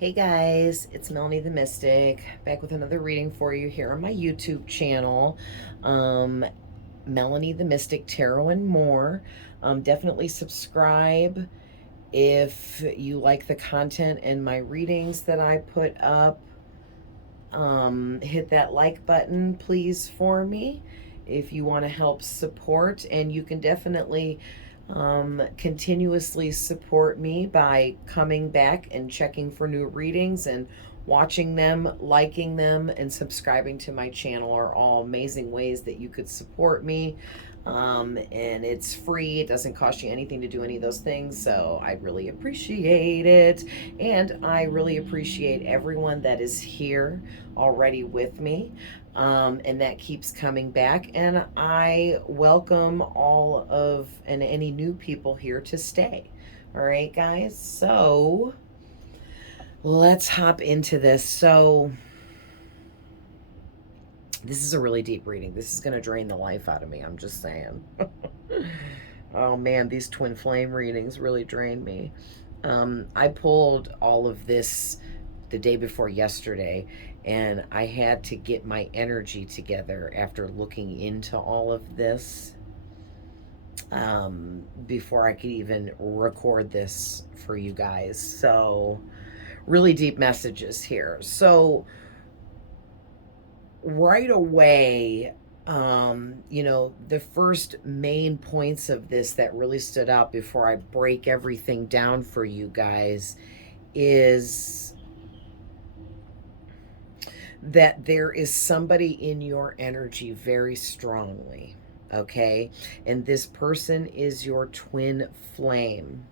Hey guys, it's Melanie the Mystic, back with another reading for you here on my YouTube channel. Um, Melanie the Mystic Tarot and more. Definitely subscribe if you like the content and my readings that I put up. Hit that like button, please, for me if you want to help support, and you can definitely continuously support me by coming back and checking for new readings and watching them, liking them, and subscribing to my channel are all amazing ways that you could support me. And it's free. It doesn't cost you anything to do any of those things, so I really appreciate it. And I really appreciate everyone that is here already with me. And that keeps coming back. And I welcome all of and any new people here to stay. All right, guys. So let's hop into this. So this is a really deep reading. This is going to drain the life out of me. I'm just saying. Oh man, these twin flame readings really drain me. I pulled all of this the day before yesterday, and I had to get my energy together after looking into all of this before I could even record this for you guys. So, really deep messages here. So, right away, the first main points of this that really stood out before I break everything down for you guys is that there is somebody in your energy very strongly, okay? And this person is your twin flame,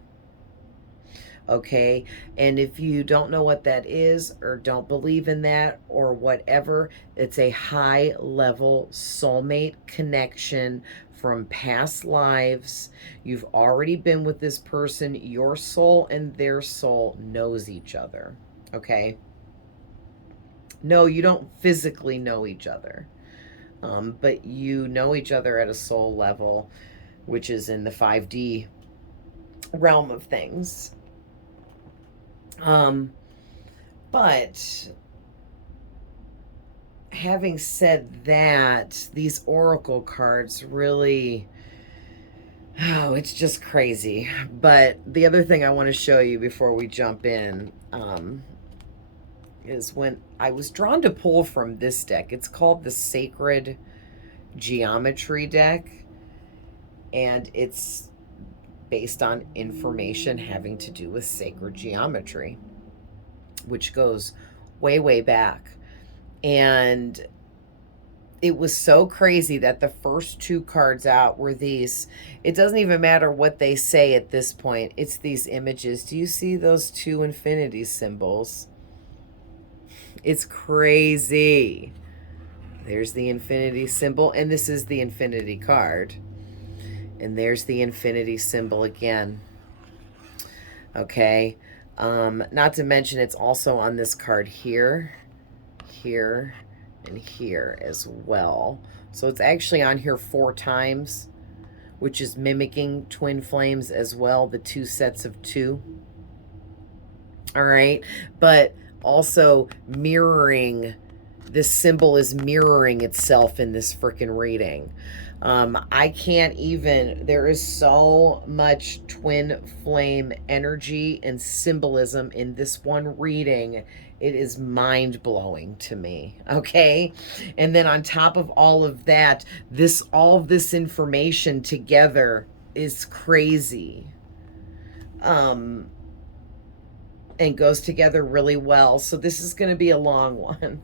okay? And if you don't know what that is or don't believe in that or whatever, it's a high level soulmate connection from past lives. You've already been with this person. Your soul and their soul knows each other, okay? No, you don't physically know each other, but you know each other at a soul level, which is in the 5D realm of things. But having said that, these oracle cards really, oh, it's just crazy. But the other thing I want to show you before we jump in is when I was drawn to pull from this deck. It's called the Sacred Geometry deck, and it's based on information having to do with sacred geometry, which goes way, way back. And it was so crazy that the first two cards out were these. It doesn't even matter what they say at this point. It's these images. Do you see those two infinity symbols? It's crazy. There's the infinity symbol, and this is the infinity card. And there's the infinity symbol again. Okay. Not to mention it's also on this card here, here, and here as well. So it's actually on here 4 times, which is mimicking twin flames as well, the 2 sets of 2. All right. But also mirroring, this symbol is mirroring itself in this freaking reading. I can't even, there is so much twin flame energy and symbolism in this one reading. It is mind-blowing to me, okay? And then on top of all of that, all of this information together is crazy. And goes together really well. So this is going to be a long one.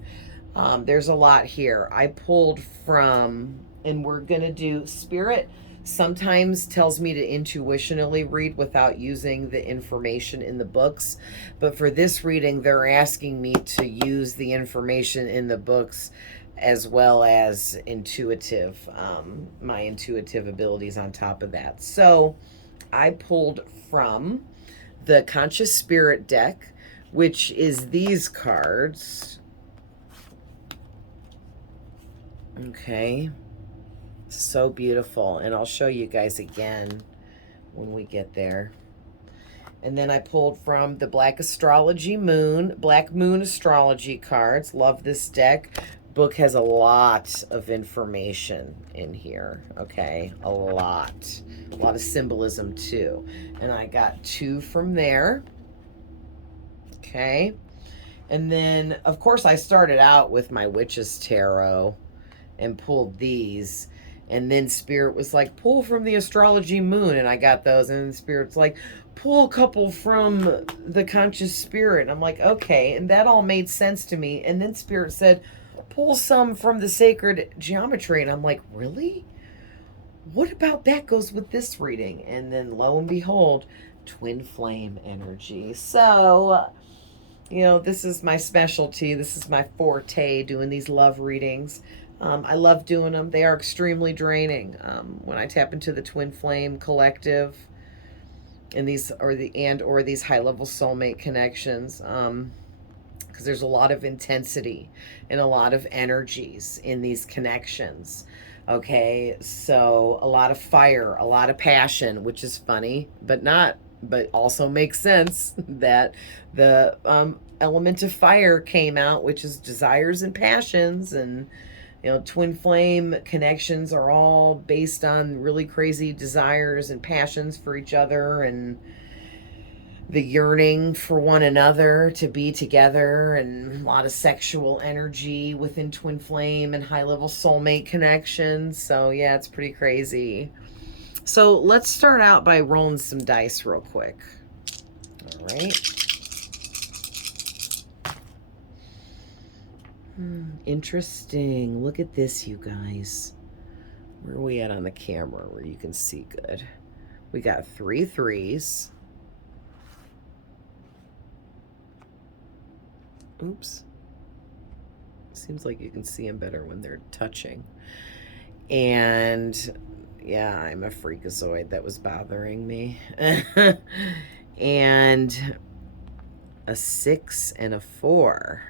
There's a lot here. I pulled from, and we're going to do Spirit sometimes tells me to intuitionally read without using the information in the books. But for this reading, they're asking me to use the information in the books as well as intuitive, my intuitive abilities on top of that. So I pulled from the Conscious Spirit deck, which is these cards. Okay. So beautiful. And I'll show you guys again when we get there. And then I pulled from the Black Moon Astrology cards. Love this deck. Book has a lot of information in here, okay? A lot of symbolism too. And I got 2 from there, okay? And then, of course, I started out with my Witch's Tarot and pulled these. And then Spirit was like, pull from the Astrology Moon. And I got those. And then Spirit's like, pull a couple from the Conscious Spirit. And I'm like, okay. And that all made sense to me. And then Spirit said, pull some from the Sacred Geometry. And I'm like, really? What about that goes with this reading? And then lo and behold, Twin Flame energy. So, you know, this is my specialty. This is my forte, doing these love readings. I love doing them. They are extremely draining. When I tap into the Twin Flame collective and these or these high level soulmate connections, because there's a lot of intensity and a lot of energies in these connections. Okay, so a lot of fire, a lot of passion, which is funny, but also makes sense that the element of fire came out, which is desires and passions. And you know, twin flame connections are all based on really crazy desires and passions for each other, and the yearning for one another to be together, and a lot of sexual energy within twin flame and high level soulmate connections. So yeah, it's pretty crazy. So let's start out by rolling some dice real quick. All right. Interesting. Look at this, you guys. Where are we at on the camera where you can see good? We got 3 threes. Oops. Seems like you can see them better when they're touching. And yeah, I'm a freakazoid. That was bothering me. And a 6 and a 4.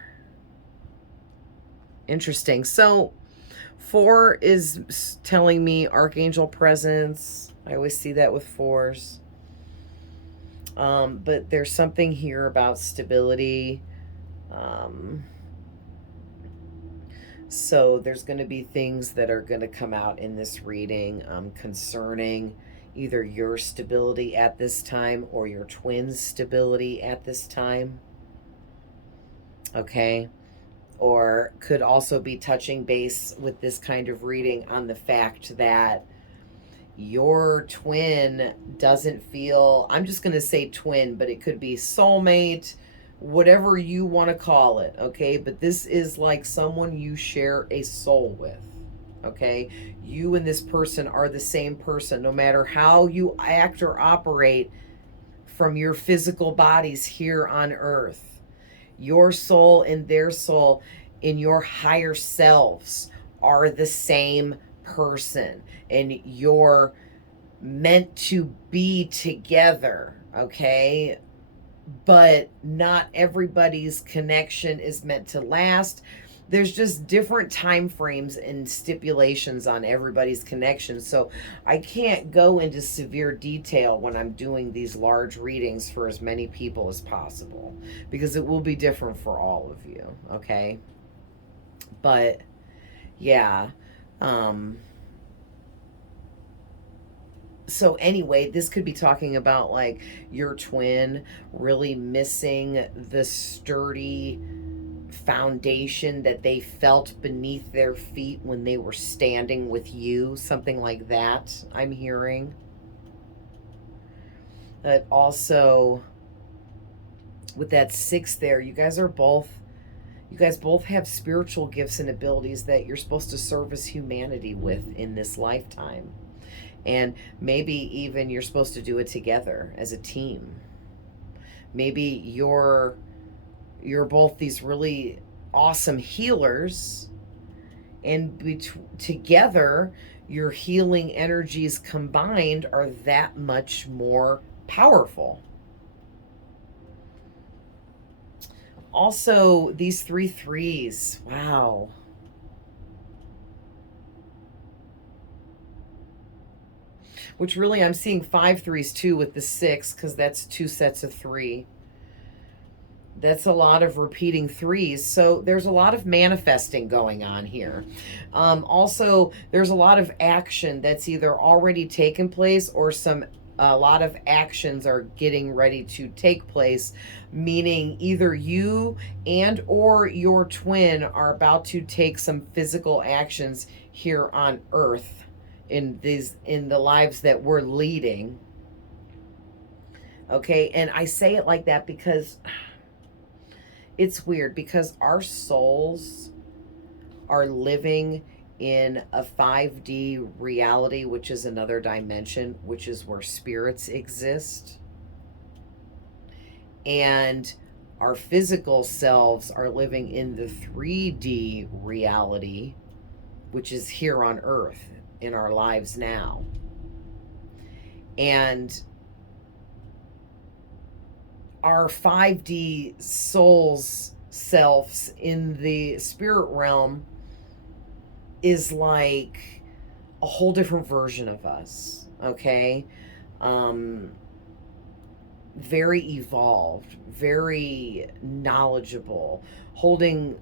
Interesting. So 4 is telling me archangel presence. I always see that with 4s. But there's something here about stability. So there's going to be things that are going to come out in this reading concerning either your stability at this time or your twin's stability at this time. Okay. Or could also be touching base with this kind of reading on the fact that your twin doesn't feel, I'm just going to say twin, but it could be soulmate, whatever you want to call it, okay? But this is like someone you share a soul with, okay? You and this person are the same person, no matter how you act or operate from your physical bodies here on earth. Your soul and their soul in your higher selves are the same person, and you're meant to be together, okay? But not everybody's connection is meant to last. There's just different time frames and stipulations on everybody's connection. So I can't go into severe detail when I'm doing these large readings for as many people as possible, because it will be different for all of you, okay? But yeah, so anyway, this could be talking about like your twin really missing the sturdy foundation that they felt beneath their feet when they were standing with you, something like that, I'm hearing. But also with that 6 there, you guys both have spiritual gifts and abilities that you're supposed to service humanity with in this lifetime. And maybe even you're supposed to do it together as a team. Maybe you're both these really awesome healers, and together your healing energies combined are that much more powerful. Also, these 3 threes. Wow. which really I'm seeing 5 threes too with the 6, because that's 2 sets of 3. That's a lot of repeating threes. So there's a lot of manifesting going on here. Also, there's a lot of action that's either already taken place or a lot of actions are getting ready to take place, meaning either you and or your twin are about to take some physical actions here on Earth in the lives that we're leading. Okay, and I say it like that because it's weird, because our souls are living in a 5D reality, which is another dimension, which is where spirits exist. And our physical selves are living in the 3D reality, which is here on Earth in our lives now. And our 5D souls selves in the spirit realm is like a whole different version of us, okay? Very evolved, very knowledgeable, holding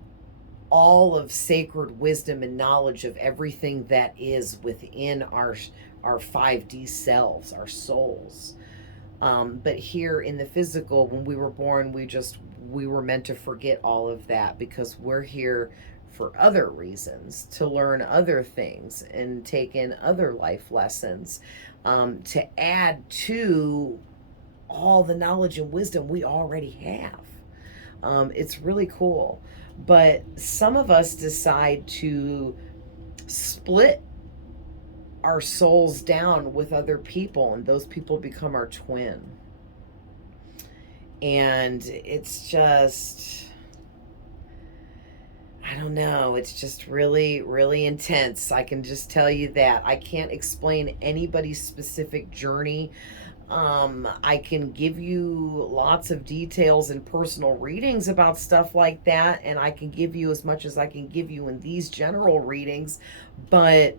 all of sacred wisdom and knowledge of everything that is within our 5D selves, our souls. But here in the physical, when we were born, we were meant to forget all of that, because we're here for other reasons, to learn other things and take in other life lessons, to add to all the knowledge and wisdom we already have. It's really cool. But some of us decide to split our souls down with other people, and those people become our twin. And it's just, I don't know, it's just really, really intense. I can just tell you that. I can't explain anybody's specific journey. I can give you lots of details and personal readings about stuff like that, and I can give you as much as I can give you in these general readings, but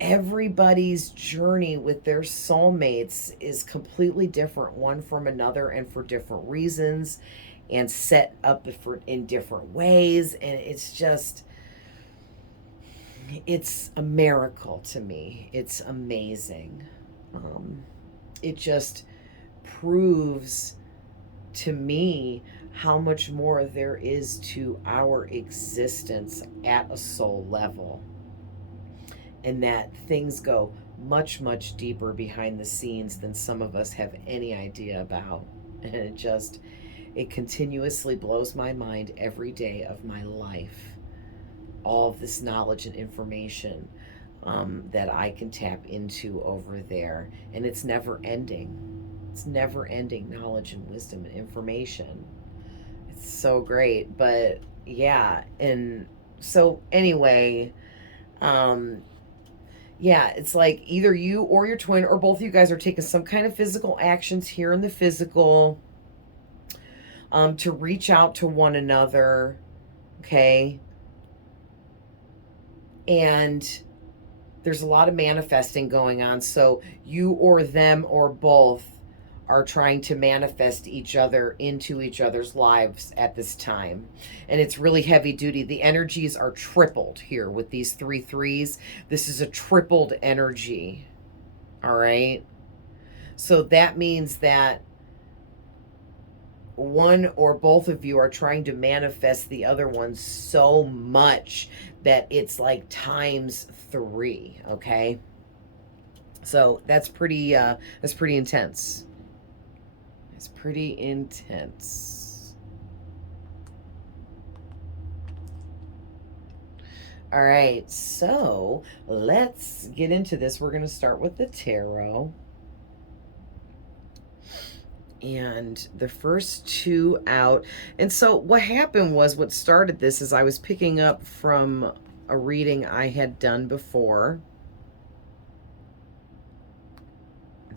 everybody's journey with their soulmates is completely different, one from another, and for different reasons, and set up in different ways. And it's a miracle to me. It's amazing. It just proves to me how much more there is to our existence at a soul level, and that things go much, much deeper behind the scenes than some of us have any idea about. And it continuously blows my mind every day of my life, all of this knowledge and information that I can tap into over there. And it's never ending. It's never ending knowledge and wisdom and information. It's so great. But yeah, and so anyway, yeah, it's like either you or your twin or both of you guys are taking some kind of physical actions here in the physical, to reach out to one another, okay? And there's a lot of manifesting going on. So you or them or both are trying to manifest each other into each other's lives at this time. And it's really heavy duty. The energies are tripled here with these 3 threes. This is a tripled energy. All right. So that means that one or both of you are trying to manifest the other one so much that it's like times 3. Okay. So that's pretty intense. It's pretty intense. All right, so let's get into this. We're going to start with the tarot. And the first 2 out. And so what happened was, what started this is I was picking up from a reading I had done before.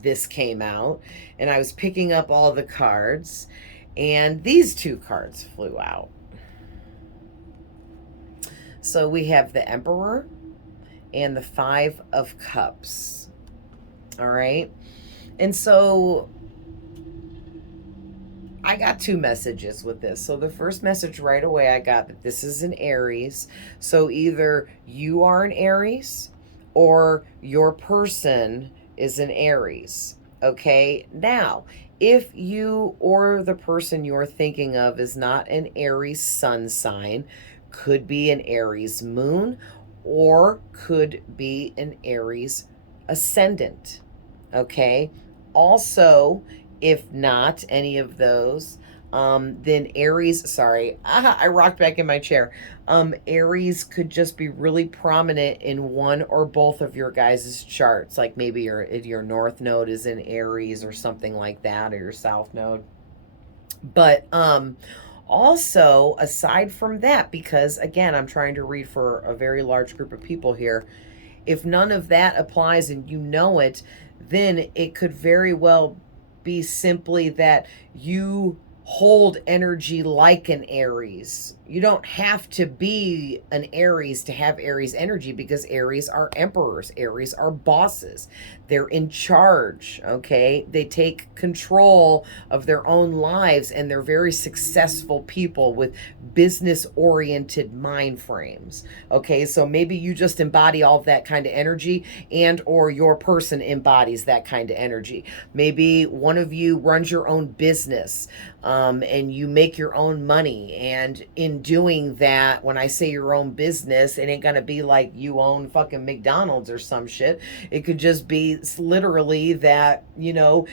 This came out, and I was picking up all the cards, and these 2 cards flew out. So we have the Emperor and the 5 of Cups. All right. And so I got two messages with this. So the first message right away, I got that this is an Aries. So either you are an Aries or your person is an Aries. Okay. Now, if you or the person you're thinking of is not an Aries sun sign, could be an Aries moon, or could be an Aries ascendant. Okay. Also, if not any of those, then Aries, sorry, I rocked back in my chair. Aries could just be really prominent in one or both of your guys' charts. Like maybe your north node is in Aries or something like that, or your south node. But also, aside from that, because again, I'm trying to read for a very large group of people here, if none of that applies and you know it, then it could very well be simply that you hold energy like an Aries. You don't have to be an Aries to have Aries energy, because Aries are emperors. Aries are bosses. They're in charge, okay? They take control of their own lives, and they're very successful people with business-oriented mind frames, okay? So maybe you just embody all of that kind of energy, and or your person embodies that kind of energy. Maybe one of you runs your own business, and you make your own money. And in doing that, when I say your own business, it ain't gonna be like you own fucking McDonald's or some shit. It could just be literally that, maybe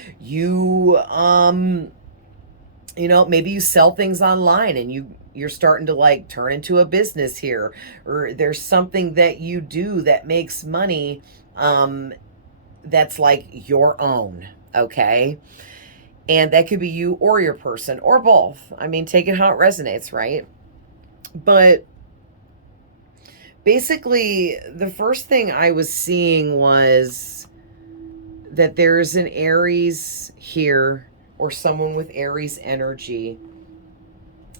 you sell things online, and you're starting to like turn into a business here, or there's something that you do that makes money, that's like your own, okay? And that could be you or your person or both. I mean, take it how it resonates, right? But basically, the first thing I was seeing was that there's an Aries here, or someone with Aries energy.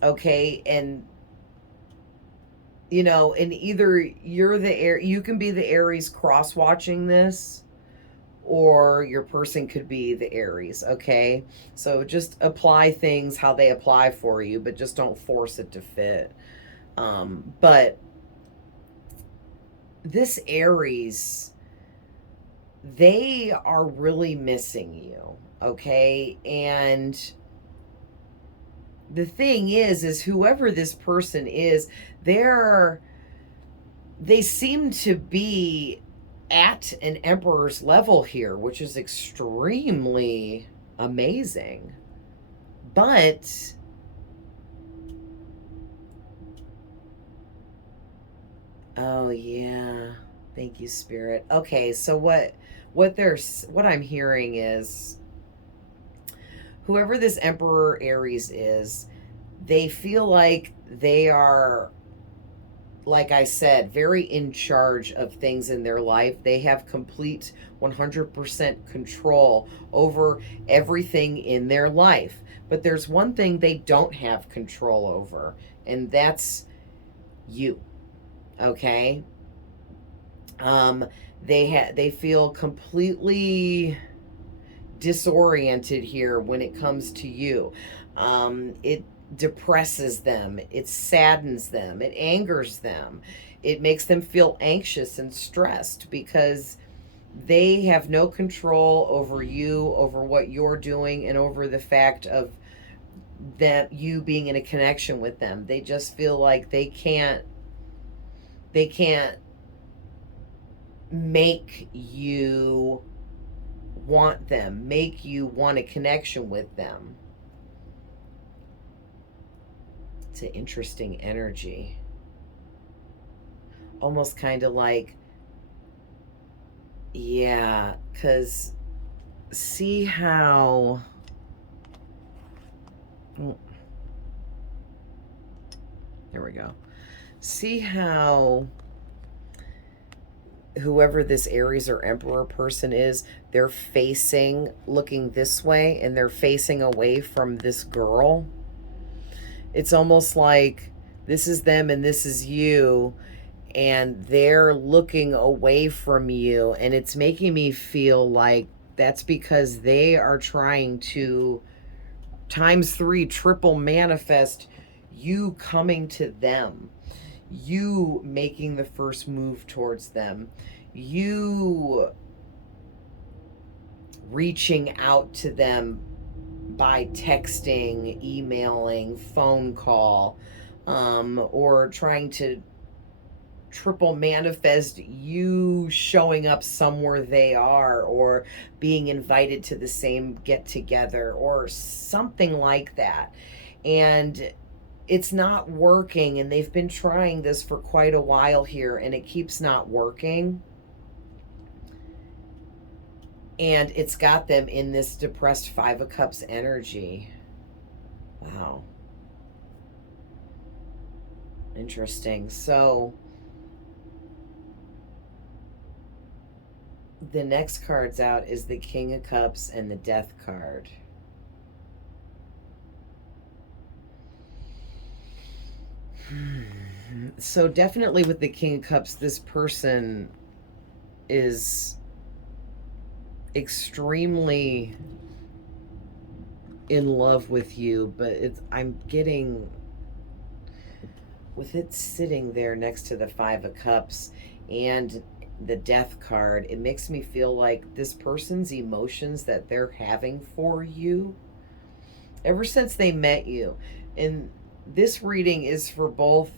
Okay. And, and either you can be the Aries cross watching this, or your person could be the Aries, okay? So just apply things how they apply for you, but just don't force it to fit. But this Aries, they are really missing you, okay? And the thing is whoever this person is, they seem to be at an emperor's level here, which is extremely amazing. But oh yeah, thank you, Spirit. Okay, so what I'm hearing is whoever this Emperor Aries is, they feel like they are, like I said, very in charge of things in their life. They have complete 100% control over everything in their life. But there's one thing they don't have control over, and that's you. Okay? Um, they feel completely disoriented here when it comes to you. It depresses them, it saddens them, it angers them, it makes them feel anxious and stressed, because they have no control over you, over what you're doing, and over the fact of that you being in a connection with them. They just feel like they can't make you want them, make you want a connection with them. It's an interesting energy. Almost kind of like, yeah, because see how. There we go. See how whoever this Aries or Emperor person is, they're looking this way, and they're facing away from this girl. It's almost like this is them and this is you, and they're looking away from you, and it's making me feel like that's because they are trying to times three triple manifest you coming to them, you making the first move towards them, you reaching out to them by texting, emailing, phone call, or trying to triple manifest you showing up somewhere they are, or being invited to the same get together or something like that. And it's not working, and they've been trying this for quite a while here, and it keeps not working. And it's got them in this depressed Five of Cups energy. Wow. Interesting. So the next cards out is the King of Cups and the Death card. So definitely with the King of Cups, this person is extremely in love with you, but I'm getting, with it sitting there next to the Five of Cups and the Death card, it makes me feel like this person's emotions that they're having for you ever since they met you. And this reading is for both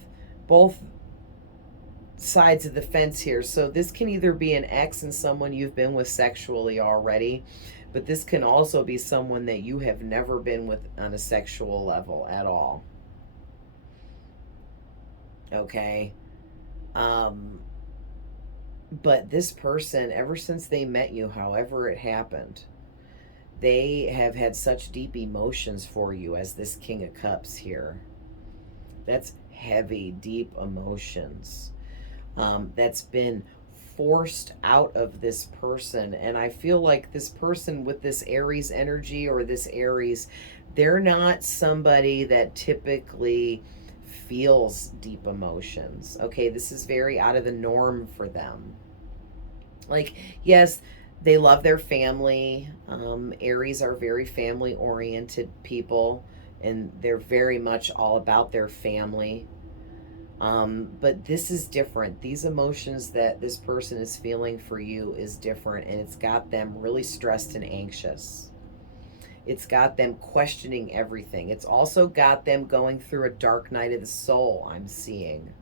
sides of the fence here. So this can either be an ex and someone you've been with sexually already, but this can also be someone that you have never been with on a sexual level at all. Okay? But this person, ever since they met you, however it happened, they have had such deep emotions for you as this King of Cups here. That's heavy, deep emotions. That's been forced out of this person. And I feel like this person with this Aries energy, or this Aries, they're not somebody that typically feels deep emotions. Okay, this is very out of the norm for them. Like, yes, they love their family. Aries are very family oriented people, and they're very much all about their family. But this is different. These emotions that this person is feeling for you is different, and it's got them really stressed and anxious. It's got them questioning everything. It's also got them going through a dark night of the soul, I'm seeing.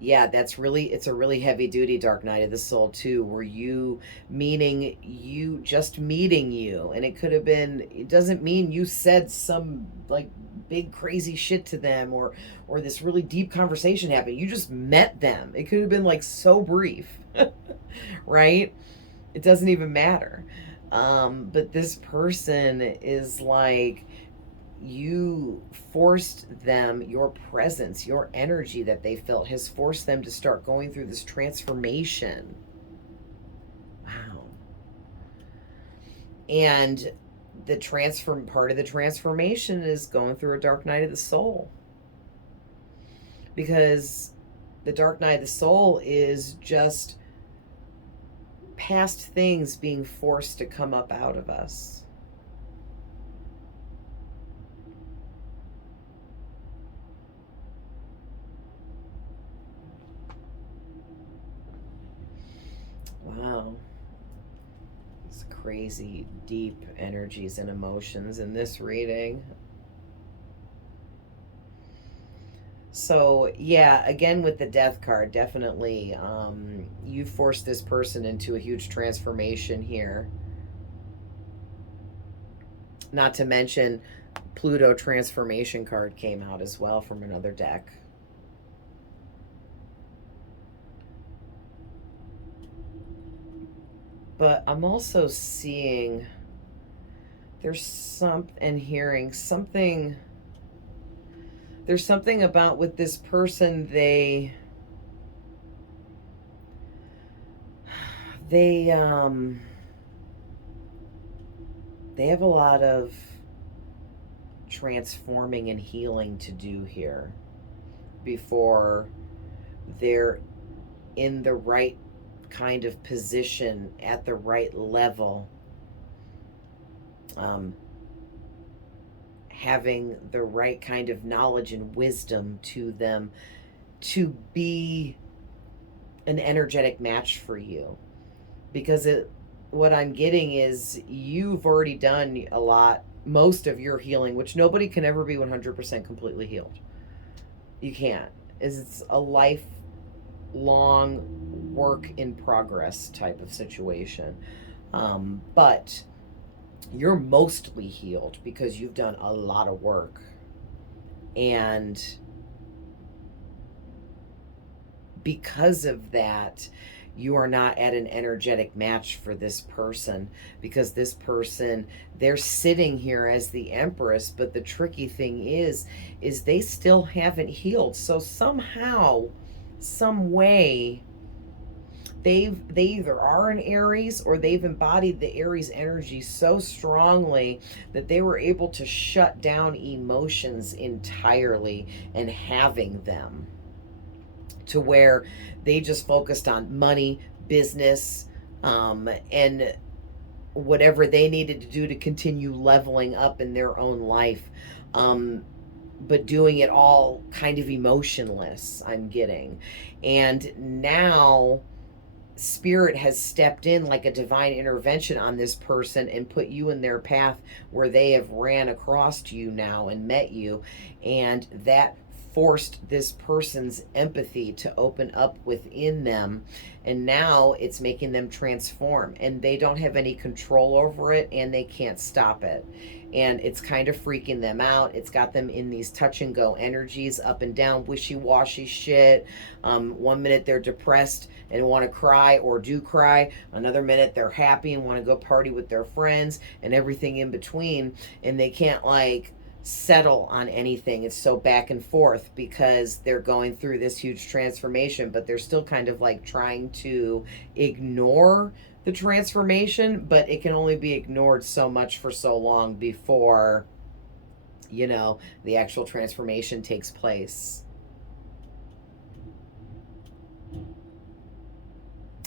Yeah, it's a really heavy duty dark night of the soul too, where you, meaning you, just meeting you. And it could have been, it doesn't mean you said some like big crazy shit to them, or this really deep conversation happened. You just met them. It could have been like so brief. Right? It doesn't even matter. But this person is like, you forced them, your presence, your energy that they felt has forced them to start going through this transformation. Wow. And the part of the transformation is going through a dark night of the soul, because the dark night of the soul is just past things being forced to come up out of us. Wow. It's crazy deep energies and emotions in this reading. So yeah, again with the Death card, definitely you forced this person into a huge transformation here. Not to mention Pluto transformation card came out as well from another deck. But I'm also seeing hearing something. There's something about with this person, they have a lot of transforming and healing to do here. before they're in the right kind of position at the right level, having the right kind of knowledge and wisdom to them to be an energetic match for you. Because what I'm getting is you've already done a lot, most of your healing, which nobody can ever be 100% completely healed. You can't. It's a lifelong work in progress type of situation. But you're mostly healed because you've done a lot of work. And because of that, you are not at an energetic match for this person, because this person, they're sitting here as the Empress, but the tricky thing is they still haven't healed. So somehow, some way, they either are an Aries or they've embodied the Aries energy so strongly that they were able to shut down emotions entirely and having them, to where they just focused on money, business, and whatever they needed to do to continue leveling up in their own life, but doing it all kind of emotionless, I'm getting. And now Spirit has stepped in like a divine intervention on this person and put you in their path where they have ran across to you now and met you. And that forced this person's empathy to open up within them. And now it's making them transform. And they don't have any control over it, and they can't stop it. And it's kind of freaking them out. It's got them in these touch and go energies, up and down, wishy-washy shit. 1 minute they're depressed and want to cry or do cry. Another minute they're happy and want to go party with their friends, and everything in between. And they can't like settle on anything. It's so back and forth because they're going through this huge transformation, but they're still kind of like trying to ignore the transformation, but it can only be ignored so much for so long before, you know, the actual transformation takes place.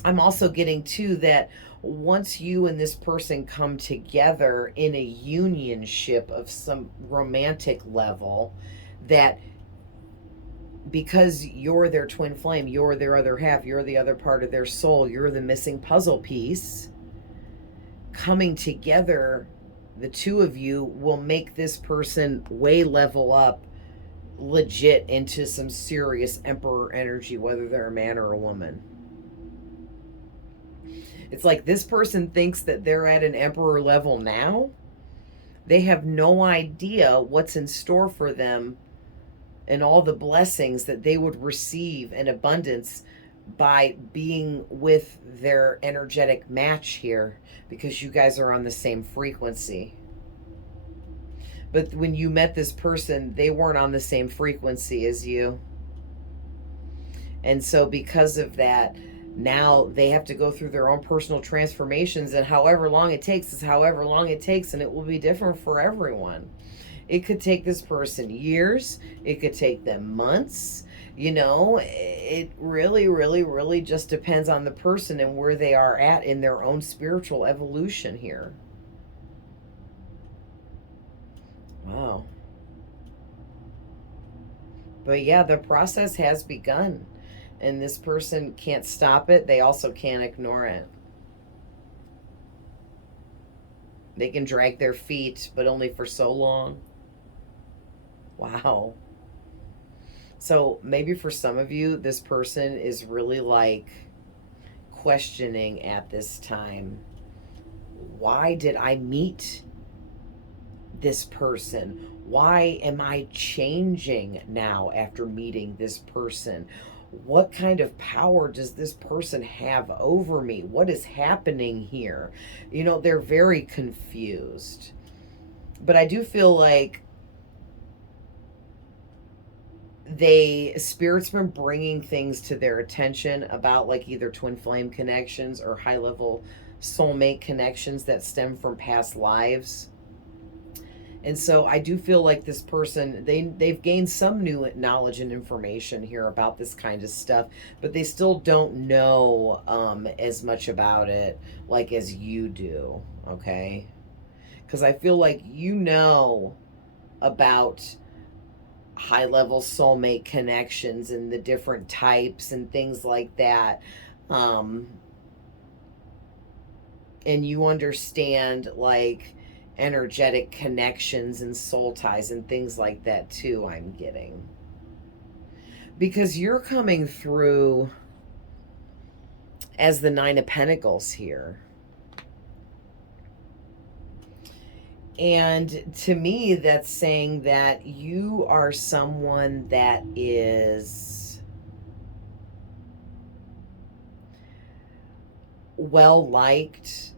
I'm also getting too that once you and this person come together in a unionship of some romantic level, that because you're their twin flame, you're their other half, you're the other part of their soul, you're the missing puzzle piece, coming together, the two of you will make this person way level up legit into some serious emperor energy, whether they're a man or a woman. It's like this person thinks that they're at an emperor level now. They have no idea what's in store for them and all the blessings that they would receive in abundance by being with their energetic match here, because you guys are on the same frequency. But when you met this person, they weren't on the same frequency as you. And so because of that, now they have to go through their own personal transformations, and however long it takes is however long it takes, and it will be different for everyone. It could take this person years. It could take them months. You know, it really, really, really just depends on the person and where they are at in their own spiritual evolution here. Wow. But yeah, the process has begun. And this person can't stop it. They also can't ignore it. They can drag their feet, but only for so long. Wow. So maybe for some of you, this person is really like questioning at this time, why did I meet this person? Why am I changing now after meeting this person? What kind of power does this person have over me? What is happening here? You know, they're very confused. But I do feel like Spirit's been bringing things to their attention about like either twin flame connections or high level soulmate connections that stem from past lives. And so I do feel like this person, they've gained some new knowledge and information here about this kind of stuff, but they still don't know as much about it like as you do, okay? Because I feel like you know about high level soulmate connections and the different types and things like that. Um, and you understand like energetic connections and soul ties and things like that too, I'm getting. Because you're coming through as the Nine of Pentacles here. And to me, that's saying that you are someone that is well liked.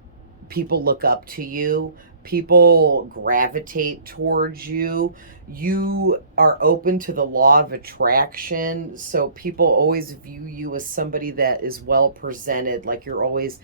People look up to you. People gravitate towards you. You are open to the law of attraction. So people always view you as somebody that is well presented. Like you're always,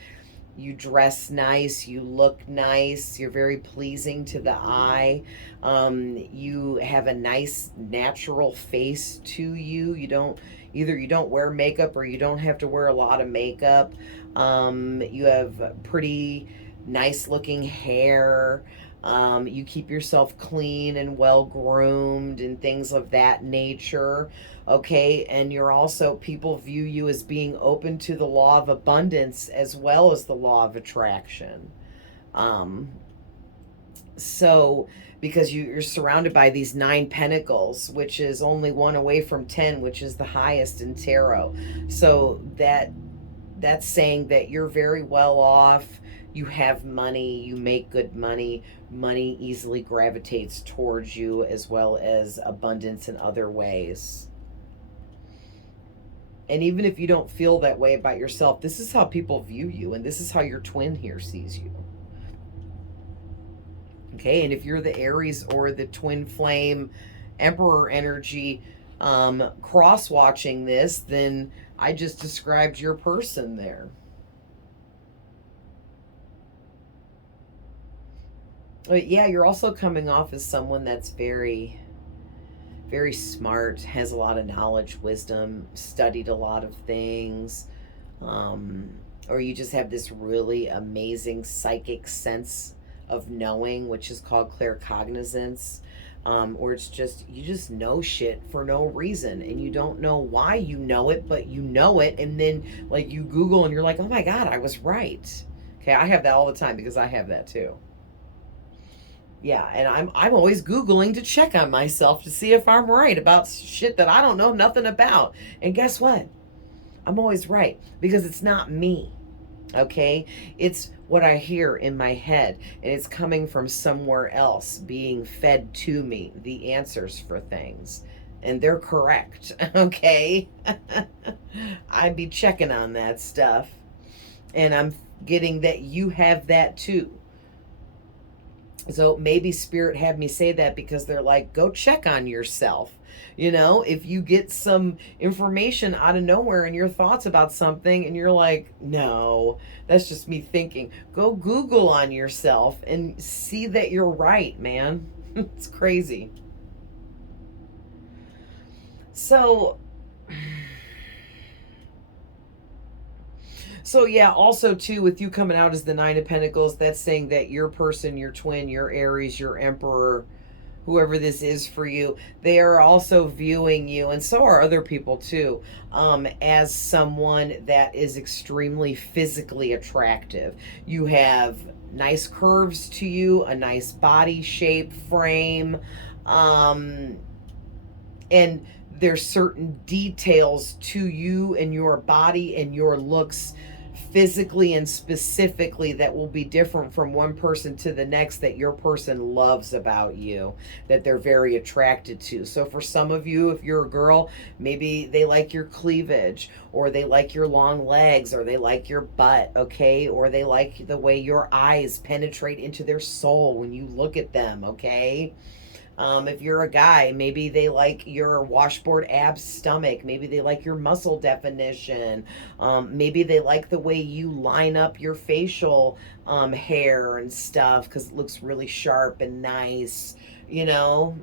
you dress nice, you look nice, you're very pleasing to the eye. You have a nice natural face to you. You don't wear makeup or you don't have to wear a lot of makeup. You have pretty nice looking hair. You keep yourself clean and well groomed and things of that nature. Okay. And you're also, people view you as being open to the law of abundance as well as the law of attraction. Um, so, because you're surrounded by these 9 pentacles, which is only one away from 10, which is the highest in tarot. So that's saying that you're very well off. You have money, you make good money. Money easily gravitates towards you, as well as abundance in other ways. And even if you don't feel that way about yourself, this is how people view you, and this is how your twin here sees you. Okay, and if you're the Aries or the twin flame Emperor energy cross-watching this, then I just described your person there. But yeah, you're also coming off as someone that's very, very smart, has a lot of knowledge, wisdom, studied a lot of things. Or you just have this really amazing psychic sense of knowing, which is called claircognizance. Or it's just, you just know shit for no reason and you don't know why you know it, but you know it. And then like you Google and you're like, oh my God, I was right. Okay, I have that all the time because I have that too. Yeah, and I'm always Googling to check on myself to see if I'm right about shit that I don't know nothing about. And guess what? I'm always right because it's not me. Okay? It's what I hear in my head, and it's coming from somewhere else being fed to me, the answers for things. And they're correct. Okay? I'd be checking on that stuff. And I'm getting that you have that too. So maybe Spirit had me say that because they're like, go check on yourself. You know, if you get some information out of nowhere and your thoughts about something and you're like, no, that's just me thinking, go Google on yourself and see that you're right, man. It's crazy. So yeah, also too, with you coming out as the 9 of Pentacles, that's saying that your person, your twin, your Aries, your Emperor, whoever this is for you, they are also viewing you, and so are other people too, as someone that is extremely physically attractive. You have nice curves to you, a nice body shape, frame, and there's certain details to you and your body and your looks physically and specifically that will be different from one person to the next that your person loves about you, that they're very attracted to. So for some of you, if you're a girl, maybe they like your cleavage, or they like your long legs, or they like your butt, okay? Or they like the way your eyes penetrate into their soul when you look at them, okay? If you're a guy, maybe they like your washboard abs stomach. Maybe they like your muscle definition. Maybe they like the way you line up your facial hair and stuff because it looks really sharp and nice, you know?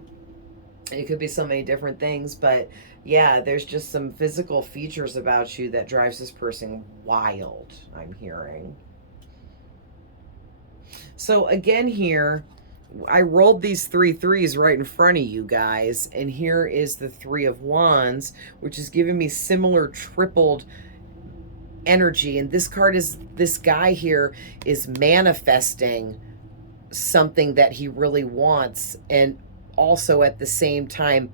It could be so many different things, but yeah, there's just some physical features about you that drives this person wild, I'm hearing. So again here, I rolled these 3 threes right in front of you guys, and here is the 3 of Wands, which is giving me similar tripled energy. And this card is, this guy here is manifesting something that he really wants, and also at the same time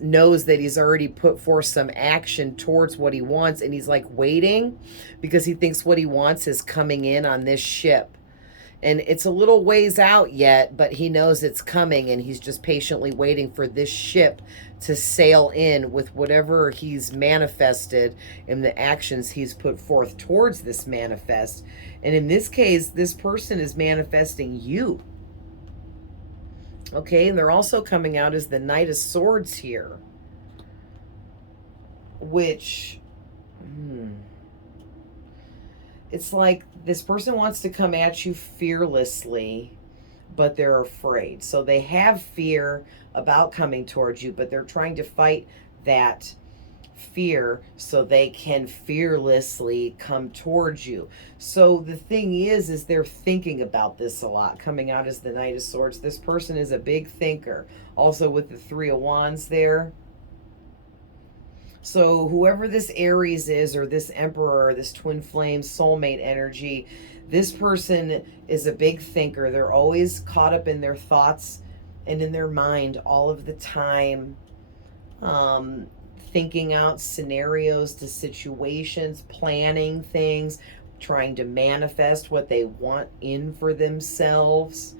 knows that he's already put forth some action towards what he wants, and he's like waiting because he thinks what he wants is coming in on this ship. And it's a little ways out yet, but he knows it's coming, and he's just patiently waiting for this ship to sail in with whatever he's manifested and the actions he's put forth towards this manifest. And in this case, this person is manifesting you. Okay, and they're also coming out as the Knight of Swords here, which... it's like this person wants to come at you fearlessly, but they're afraid. So they have fear about coming towards you, but they're trying to fight that fear so they can fearlessly come towards you. So the thing is they're thinking about this a lot. Coming out as the Knight of Swords, this person is a big thinker. Also with the 3 of Wands there. So whoever this Aries is, or this Emperor, this twin flame soulmate energy, this person is a big thinker. They're always caught up in their thoughts and in their mind all of the time, thinking out scenarios to situations, planning things, trying to manifest what they want in for themselves.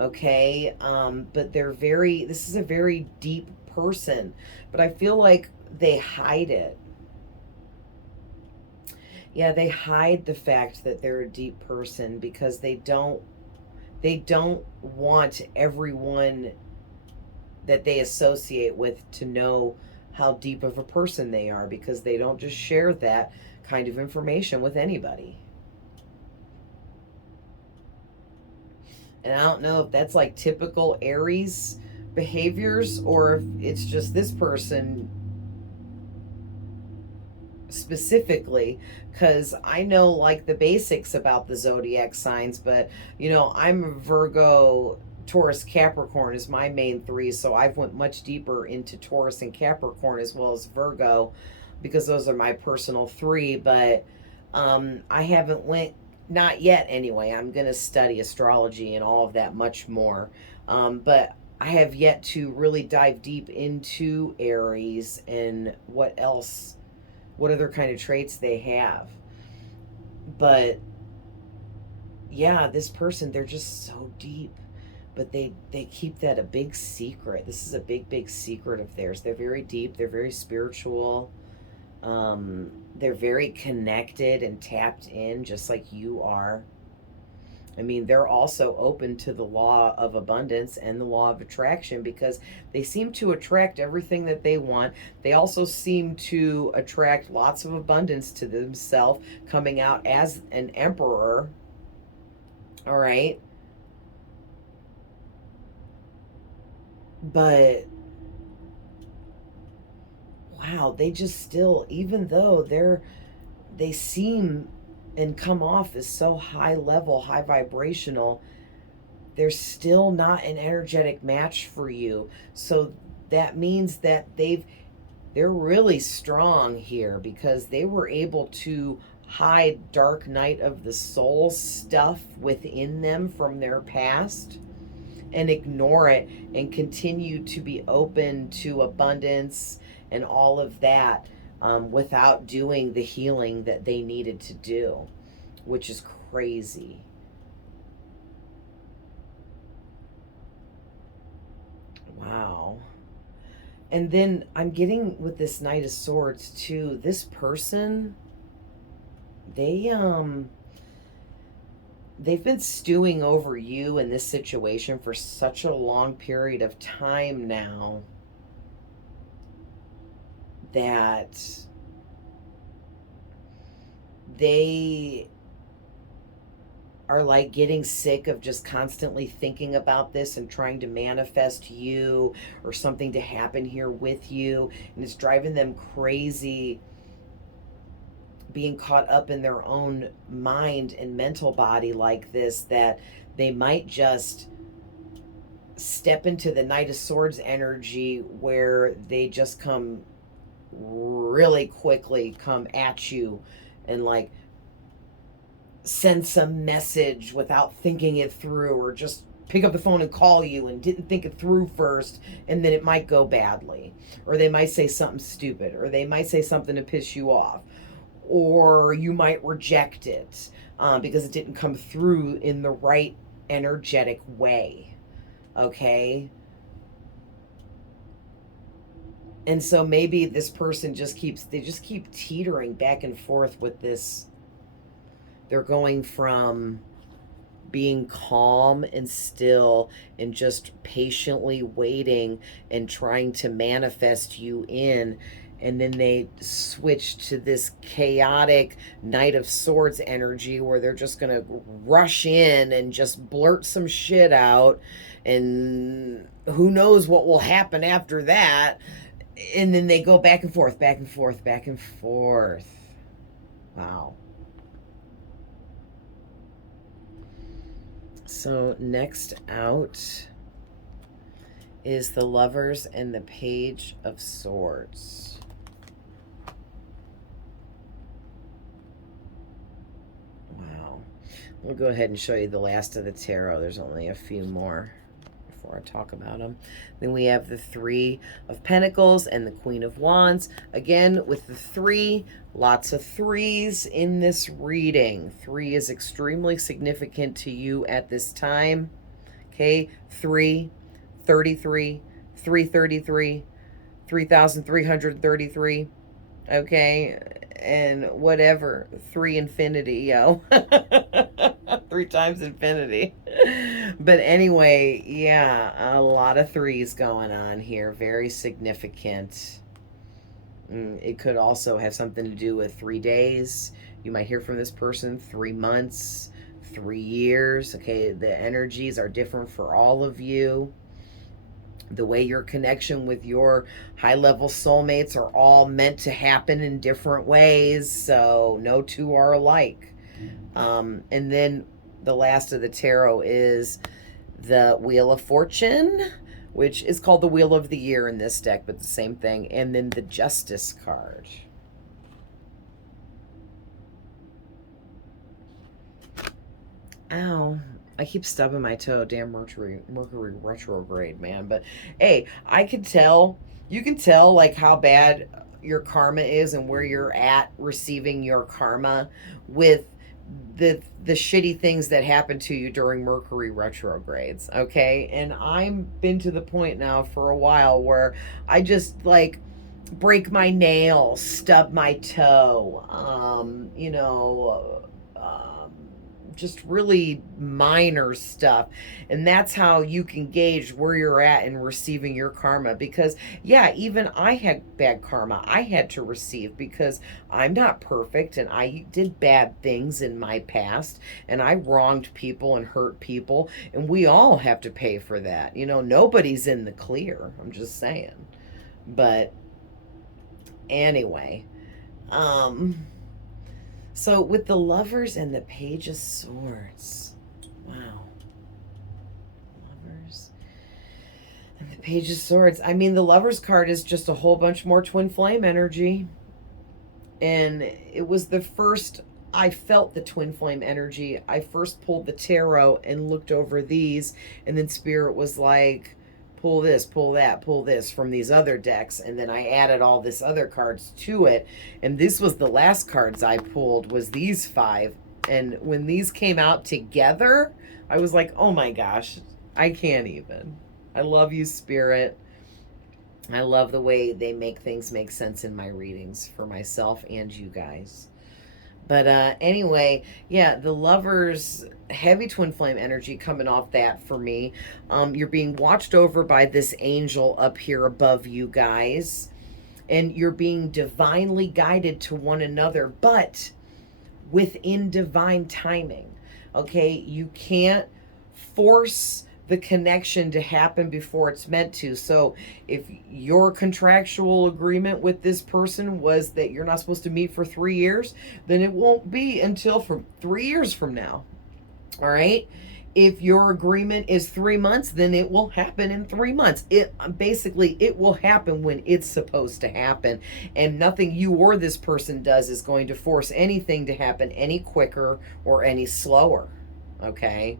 Okay, but this is a very deep person, but I feel like they hide it. Yeah, they hide the fact that they're a deep person because they don't want everyone that they associate with to know how deep of a person they are, because they don't just share that kind of information with anybody. And I don't know if that's like typical Aries behaviors, or if it's just this person specifically, because I know like the basics about the zodiac signs, but you know, I'm Virgo, Taurus, Capricorn is my main 3, so I've went much deeper into Taurus and Capricorn as well as Virgo, because those are my personal 3. But I haven't went, not yet anyway. I'm going to study astrology and all of that much more, but I have yet to really dive deep into Aries and what other kind of traits they have. But yeah, this person, they're just so deep, but they keep that a big secret. This is a big secret of theirs. They're very deep, they're very spiritual, they're very connected and tapped in, just like you are. I mean, they're also open to the law of abundance and the law of attraction, because they seem to attract everything that they want. They also seem to attract lots of abundance to themselves, coming out as an emperor. All right. But wow, they just still, even though they seem and come off as so high level, high vibrational, they're still not an energetic match for you. So that means that they're really strong here, because they were able to hide dark night of the soul stuff within them from their past and ignore it and continue to be open to abundance and all of that, without doing the healing that they needed to do, which is crazy. Wow. And then I'm getting with this Knight of Swords too, this person, they they've been stewing over you in this situation for such a long period of time now that they are like getting sick of just constantly thinking about this and trying to manifest you or something to happen here with you. And it's driving them crazy, being caught up in their own mind and mental body like this, that they might just step into the Knight of Swords energy where they just come really quickly, come at you and like send some message without thinking it through, or just pick up the phone and call you and didn't think it through first, and then it might go badly, or they might say something stupid, or they might say something to piss you off, or you might reject it because it didn't come through in the right energetic way. Okay. And so maybe this person just keep teetering back and forth with this. They're going from being calm and still and just patiently waiting and trying to manifest you in, and then they switch to this chaotic Knight of Swords energy where they're just going to rush in and just blurt some shit out, and who knows what will happen after that. And then they go back and forth, back and forth, back and forth. Wow. So next out is the Lovers and the Page of Swords. Wow. We'll go ahead and show you the last of the tarot. There's only a few more before I talk about them. Then we have the Three of Pentacles and the Queen of Wands. Again, with the three, lots of threes in this reading. 3 is extremely significant to you at this time. Okay, 3, 33, 333, 3,333. Okay, and whatever, 3 infinity, yo. 3 times infinity. But anyway, yeah, a lot of threes going on here. Very significant. It could also have something to do with 3 days. You might hear from this person 3 months, 3 years. Okay, the energies are different for all of you. The way your connection with your high-level soulmates are all meant to happen in different ways, so no two are alike. And then the last of the tarot is the Wheel of Fortune, which is called the Wheel of the Year in this deck, but the same thing. And then the Justice card. Ow. I keep stubbing my toe. Damn Mercury retrograde, man. But hey, I can tell, you can tell like how bad your karma is and where you're at receiving your karma with the shitty things that happen to you during Mercury retrogrades. Okay. And I've been to the point now for a while where I just like break my nail, stub my toe, you know, just really minor stuff. And that's how you can gauge where you're at in receiving your karma. Because yeah, even I had bad karma I had to receive, because I'm not perfect and I did bad things in my past and I wronged people and hurt people, and we all have to pay for that. You know, nobody's in the clear. I'm just saying. But anyway, so with the Lovers and the Page of Swords, wow. Lovers and the Page of Swords. I mean, the Lovers card is just a whole bunch more twin flame energy. And it was the first I felt the twin flame energy. I first pulled the tarot and looked over these, and then Spirit was like, pull this, pull that, pull this from these other decks. And then I added all this other cards to it. And this was the last cards I pulled, was these 5. And when these came out together, I was like, oh my gosh, I can't even. I love you, Spirit. I love the way they make things make sense in my readings for myself and you guys. But anyway, yeah, the Lovers, heavy twin flame energy coming off that for me. You're being watched over by this angel up here above you guys, and you're being divinely guided to one another, but within divine timing. Okay, you can't force the connection to happen before it's meant to. So if your contractual agreement with this person was that you're not supposed to meet for 3 years, then it won't be until from 3 years from now. All right. If your agreement is 3 months, then it will happen in 3 months. It will happen when it's supposed to happen, and nothing you or this person does is going to force anything to happen any quicker or any slower. Okay.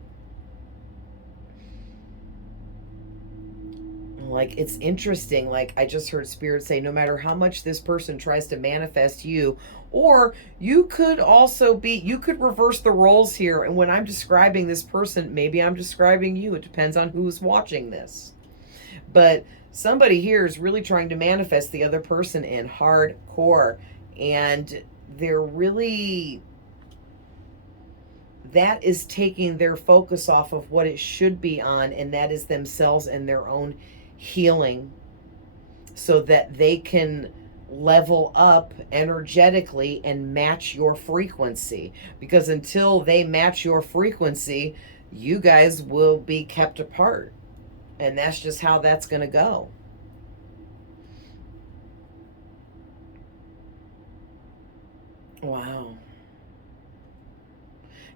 Like, it's interesting. Like, I just heard Spirit say, no matter how much this person tries to manifest you, or you could also be, you could reverse the roles here. And when I'm describing this person, maybe I'm describing you. It depends on who's watching this. But somebody here is really trying to manifest the other person in hardcore. And they're really, that is taking their focus off of what it should be on, and that is themselves and their own healing, so that they can level up energetically and match your frequency. Because until they match your frequency, you guys will be kept apart. And that's just how that's going to go. Wow.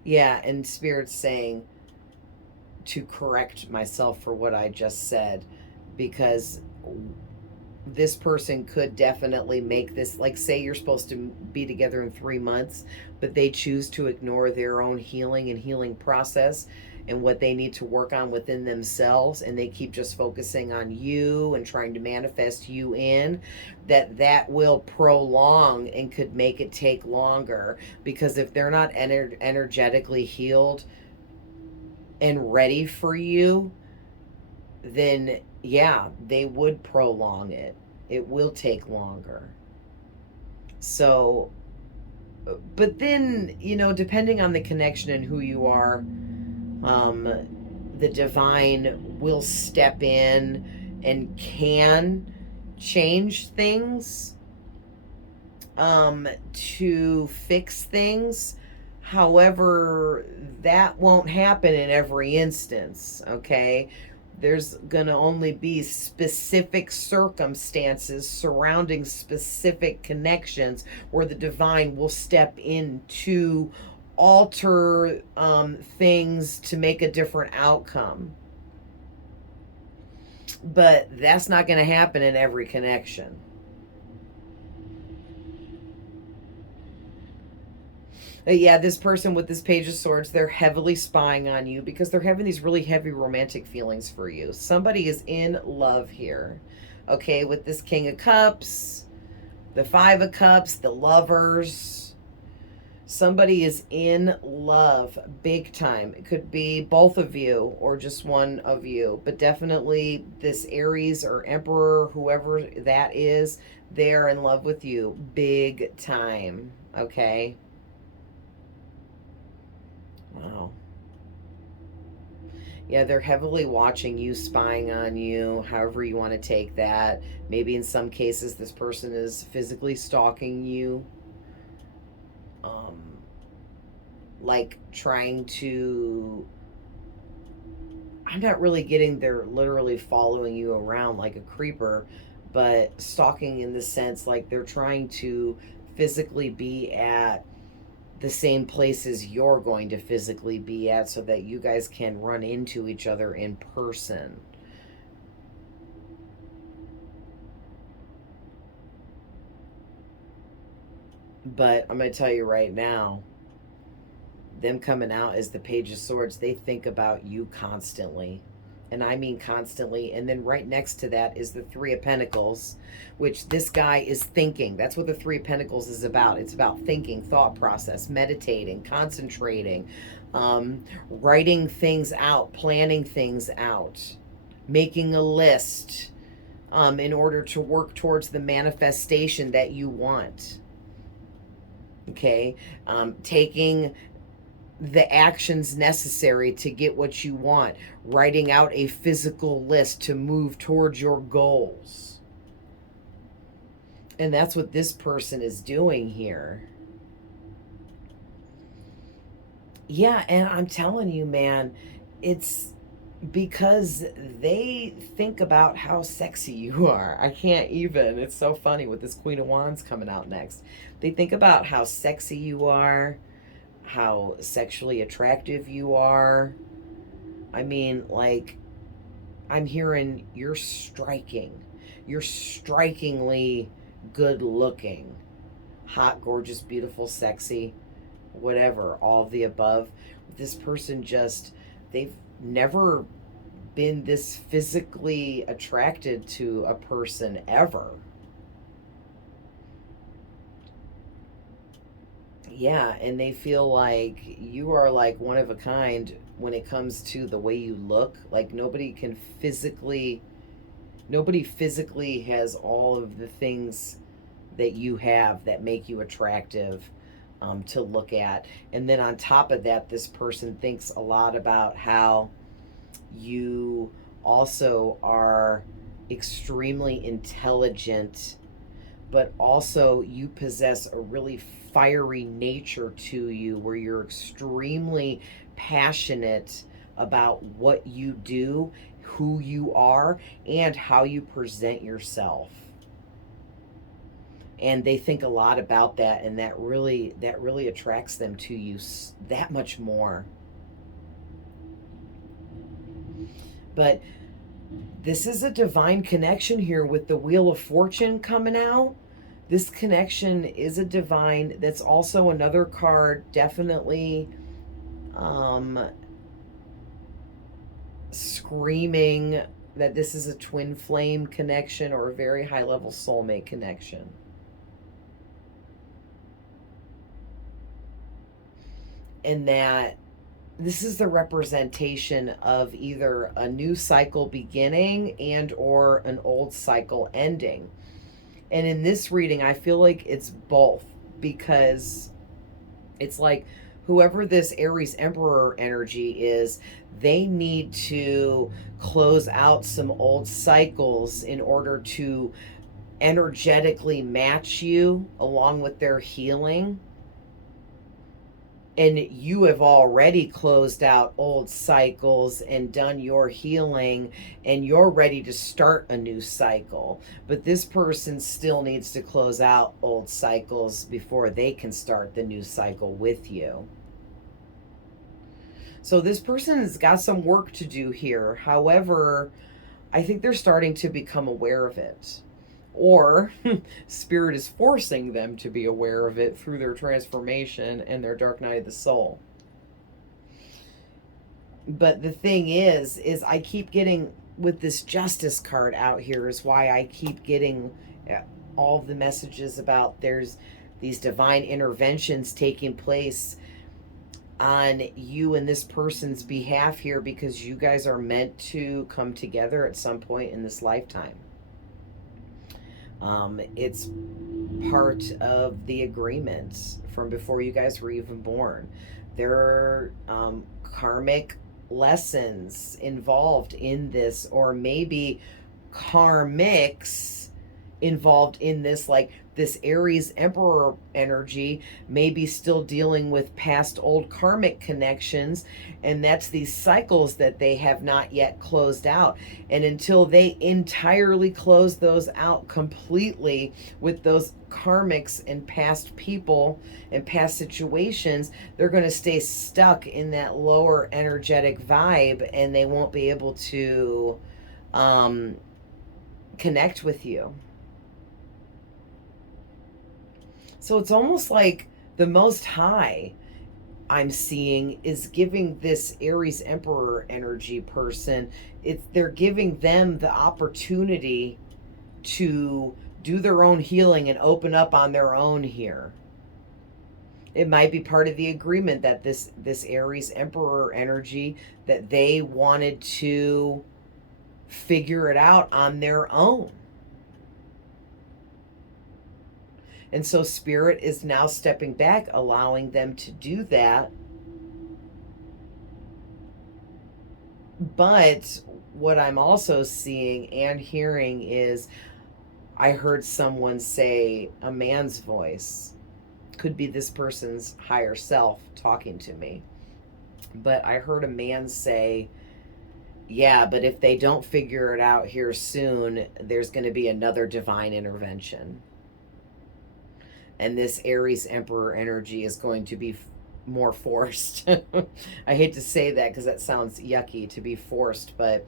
Yeah, and Spirit's saying to correct myself for what I just said, because this person could definitely make this, like, say you're supposed to be together in 3 months, but they choose to ignore their own healing and healing process and what they need to work on within themselves, and they keep just focusing on you and trying to manifest you in, that will prolong and could make it take longer. Because if they're not energetically healed and ready for you, then yeah, they would prolong it. It will take longer. So, but then, depending on the connection and who you are, the divine will step in and can change things, to fix things. However, that won't happen in every instance, okay? There's going to only be specific circumstances surrounding specific connections where the divine will step in to alter things to make a different outcome. But that's not going to happen in every connection. Yeah, this person with this Page of Swords, they're heavily spying on you because they're having these really heavy romantic feelings for you. Somebody is in love here. Okay, with this King of Cups, the Five of Cups, the Lovers. Somebody is in love big time. It could be both of you or just one of you, but definitely this Aries or Emperor, whoever that is, they're in love with you big time. Okay. Wow. Yeah, they're heavily watching you, spying on you, however you want to take that. Maybe in some cases, this person is physically stalking you. Like trying to. I'm not really getting they're literally following you around like a creeper, but stalking in the sense like they're trying to physically be at the same places you're going to physically be at so that you guys can run into each other in person. But I'm going to tell you right now, them coming out as the Page of Swords, they think about you constantly. And I mean constantly. And then right next to that is the Three of Pentacles, which this guy is thinking. That's what the Three of Pentacles is about. It's about thinking, thought process, meditating, concentrating, writing things out, planning things out, making a list, in order to work towards the manifestation that you want. Okay, taking the actions necessary to get what you want, writing out a physical list to move towards your goals. And that's what this person is doing here. Yeah, and I'm telling you, man, it's because they think about how sexy you are. I can't even. It's so funny with this Queen of Wands coming out next. They think about how sexy you are, how sexually attractive you are. I mean, like, I'm hearing you're striking. You're strikingly good looking. Hot, gorgeous, beautiful, sexy, whatever, all of the above. This person just, they've never been this physically attracted to a person ever. Yeah, and they feel like you are like one of a kind when it comes to the way you look. Like nobody physically has all of the things that you have that make you attractive to look at. And then on top of that, this person thinks a lot about how you also are extremely intelligent, but also you possess a really fiery nature to you where you're extremely passionate about what you do, who you are, and how you present yourself. And they think a lot about that, and that really attracts them to you that much more. But this is a divine connection here with the Wheel of Fortune coming out. This connection is a divine. That's also another card, definitely screaming that this is a twin flame connection or a very high level soulmate connection. And that this is the representation of either a new cycle beginning and or an old cycle ending. And in this reading, I feel like it's both, because it's like whoever this Aries Emperor energy is, they need to close out some old cycles in order to energetically match you along with their healing. And you have already closed out old cycles and done your healing, and you're ready to start a new cycle. But this person still needs to close out old cycles before they can start the new cycle with you. So this person has got some work to do here. However, I think they're starting to become aware of it. Or Spirit is forcing them to be aware of it through their transformation and their dark night of the soul. But the thing is I keep getting, with this Justice card out here, is why I keep getting all the messages about there's these divine interventions taking place on you and this person's behalf here, because you guys are meant to come together at some point in this lifetime. It's part of the agreements from before you guys were even born. There are karmic lessons involved in this, or maybe karmics involved in this, like this Aries Emperor energy may be still dealing with past old karmic connections, and that's these cycles that they have not yet closed out. And until they entirely close those out completely with those karmics and past people and past situations, they're going to stay stuck in that lower energetic vibe, and they won't be able to connect with you. So it's almost like the Most High, I'm seeing, is giving this Aries Emperor energy person, they're giving them the opportunity to do their own healing and open up on their own here. It might be part of the agreement that this Aries Emperor energy, that they wanted to figure it out on their own. And so Spirit is now stepping back, allowing them to do that. But what I'm also seeing and hearing is, I heard someone say a man's voice. Could be this person's higher self talking to me. But I heard a man say, yeah, but if they don't figure it out here soon, there's going to be another divine intervention. And this Aries Emperor energy is going to be more forced. I hate to say that because that sounds yucky, to be forced, but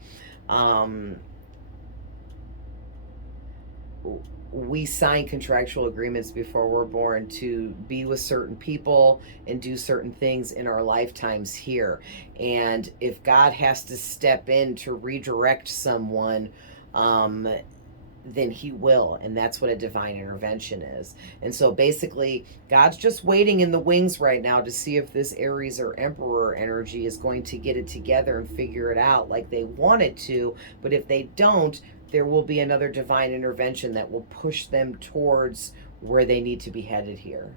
we sign contractual agreements before we're born to be with certain people and do certain things in our lifetimes here. And if God has to step in to redirect someone, then he will. And that's what a divine intervention is. And so basically, God's just waiting in the wings right now to see if this Aries or Emperor energy is going to get it together and figure it out like they want it to. But if they don't, there will be another divine intervention that will push them towards where they need to be headed here.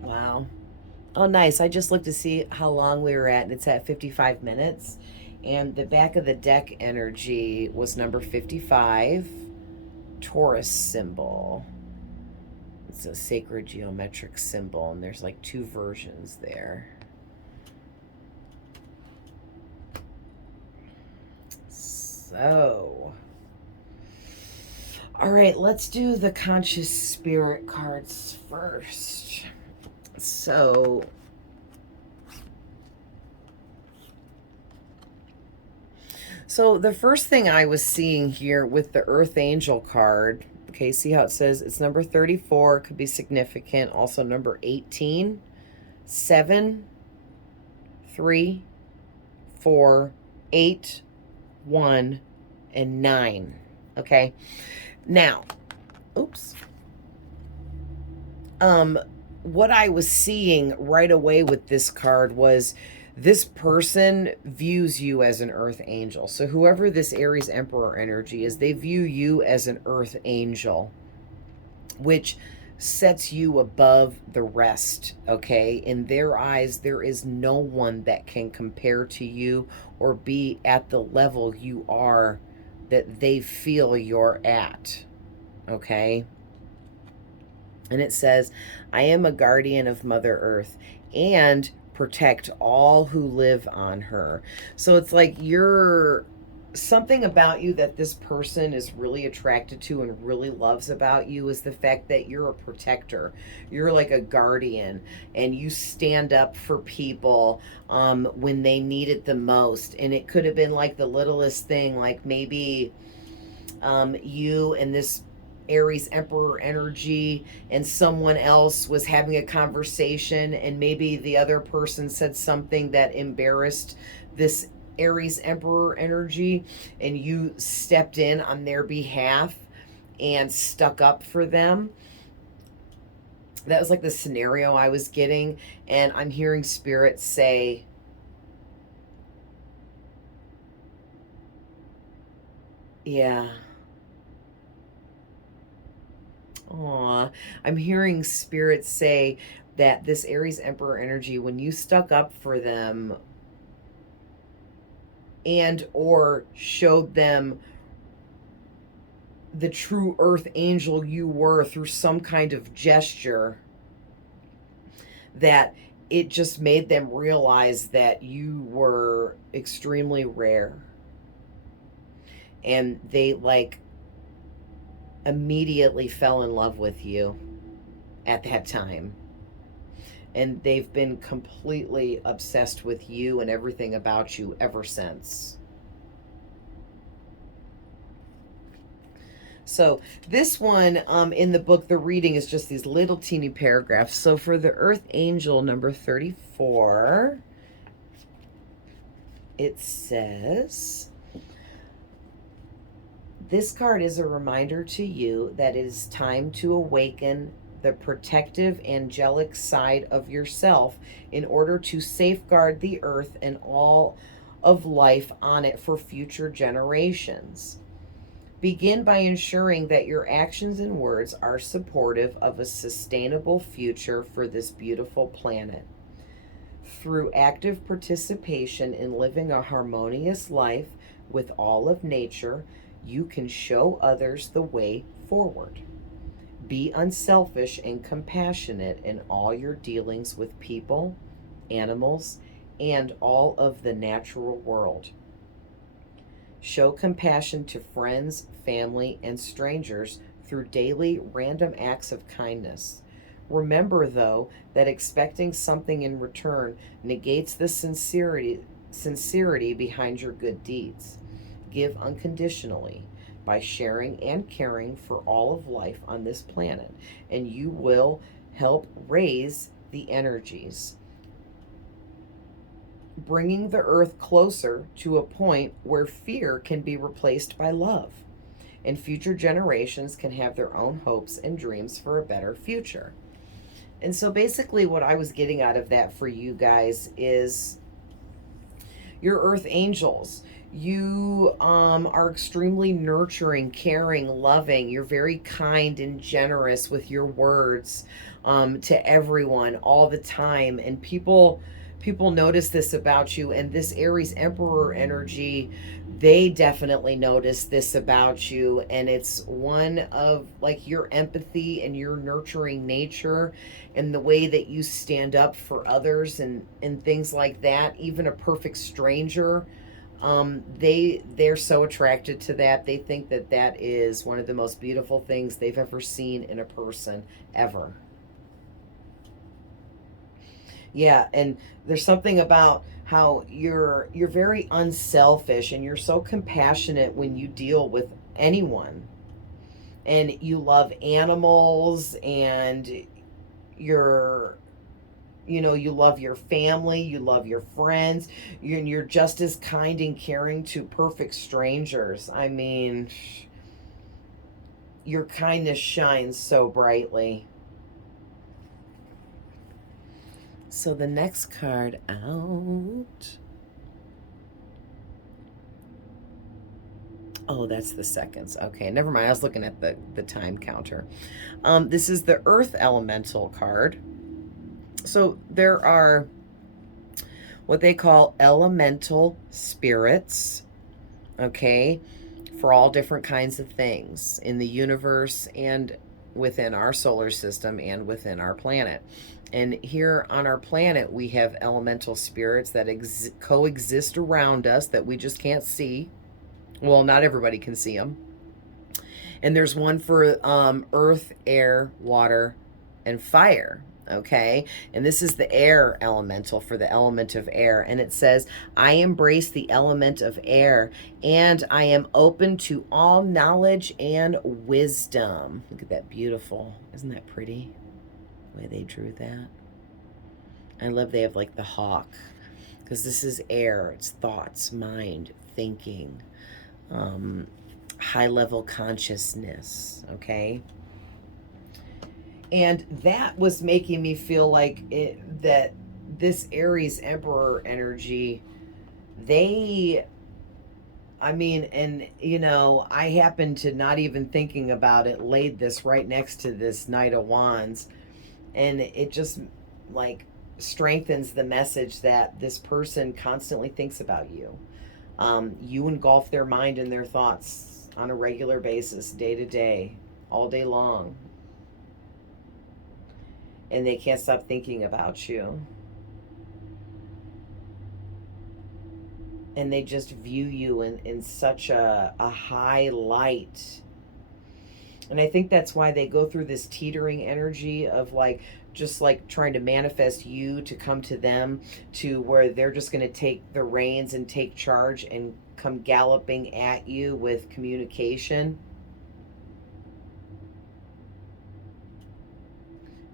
Wow. Oh, nice. I just looked to see how long we were at, and it's at 55 minutes. And the back of the deck energy was number 55, Taurus symbol. It's a sacred geometric symbol, and there's like 2 versions there. So, all right, let's do the conscious spirit cards first. So, the first thing I was seeing here with the Earth Angel card, okay, see how it says it's number 34, could be significant. Also number 18, 7, 3, 4, 8, 1, and 9. Okay. Now, oops. What I was seeing right away with this card was this person views you as an earth angel. So whoever this Aries Emperor energy is, they view you as an earth angel, which sets you above the rest, okay? In their eyes, there is no one that can compare to you or be at the level you are that they feel you're at, okay? And it says, I am a guardian of Mother Earth and protect all who live on her. So it's like you're something about you that this person is really attracted to and really loves about you is the fact that you're a protector. You're like a guardian, and you stand up for people when they need it the most. And it could have been like the littlest thing, like maybe you and this Aries Emperor energy and someone else was having a conversation, and maybe the other person said something that embarrassed this Aries Emperor energy, and you stepped in on their behalf and stuck up for them. That was like the scenario I was getting, and I'm hearing Spirit say, yeah. Aw, I'm hearing Spirit say that this Aries Emperor energy, when you stuck up for them and or showed them the true earth angel you were through some kind of gesture, that it just made them realize that you were extremely rare. And they like immediately fell in love with you at that time. And they've been completely obsessed with you and everything about you ever since. So this one in the book, the reading is just these little teeny paragraphs. So for the Earth Angel number 34, it says, this card is a reminder to you that it is time to awaken the protective angelic side of yourself in order to safeguard the earth and all of life on it for future generations. Begin by ensuring that your actions and words are supportive of a sustainable future for this beautiful planet. Through active participation in living a harmonious life with all of nature, you can show others the way forward. Be unselfish and compassionate in all your dealings with people, animals, and all of the natural world. Show compassion to friends, family, and strangers through daily random acts of kindness. Remember, though, that expecting something in return negates the sincerity behind your good deeds. Give unconditionally by sharing and caring for all of life on this planet, and you will help raise the energies, bringing the earth closer to a point where fear can be replaced by love, and future generations can have their own hopes and dreams for a better future. And so basically what I was getting out of that for you guys is your earth angels. You are extremely nurturing, caring, loving. You're very kind and generous with your words to everyone all the time. And people notice this about you. And this Aries Emperor energy, they definitely notice this about you. And it's one of like your empathy and your nurturing nature and the way that you stand up for others and things like that. Even a perfect stranger, they're so attracted to that. They think that that is one of the most beautiful things they've ever seen in a person ever. Yeah, and there's something about how you're very unselfish and you're so compassionate when you deal with anyone. And you love animals, and you're you love your family, you love your friends, you're just as kind and caring to perfect strangers. I mean, your kindness shines so brightly. So the next card out. Oh, that's the seconds. Okay, never mind. I was looking at the time counter. This is the Earth Elemental card. So there are what they call elemental spirits, okay, for all different kinds of things in the universe and within our solar system and within our planet. And here on our planet, we have elemental spirits that coexist around us that we just can't see. Well, not everybody can see them. And there's one for earth, air, water, and fire. Okay. And this is the air elemental for the element of air. And it says, I embrace the element of air and I am open to all knowledge and wisdom. Look at that beautiful. Isn't that pretty? The way they drew that. I love they have like the hawk because this is air. It's thoughts, mind, thinking, high level consciousness. Okay. And that was making me feel like that this Aries Emperor energy, they, I mean, and I happened to not even thinking about it, laid this right next to this Knight of Wands, and it just like strengthens the message that this person constantly thinks about you. You engulf their mind and their thoughts on a regular basis, day to day, all day long. And they can't stop thinking about you. And they just view you in such a high light. And I think that's why they go through this teetering energy of like, just like trying to manifest you to come to them, to where they're just going to take the reins and take charge and come galloping at you with communication.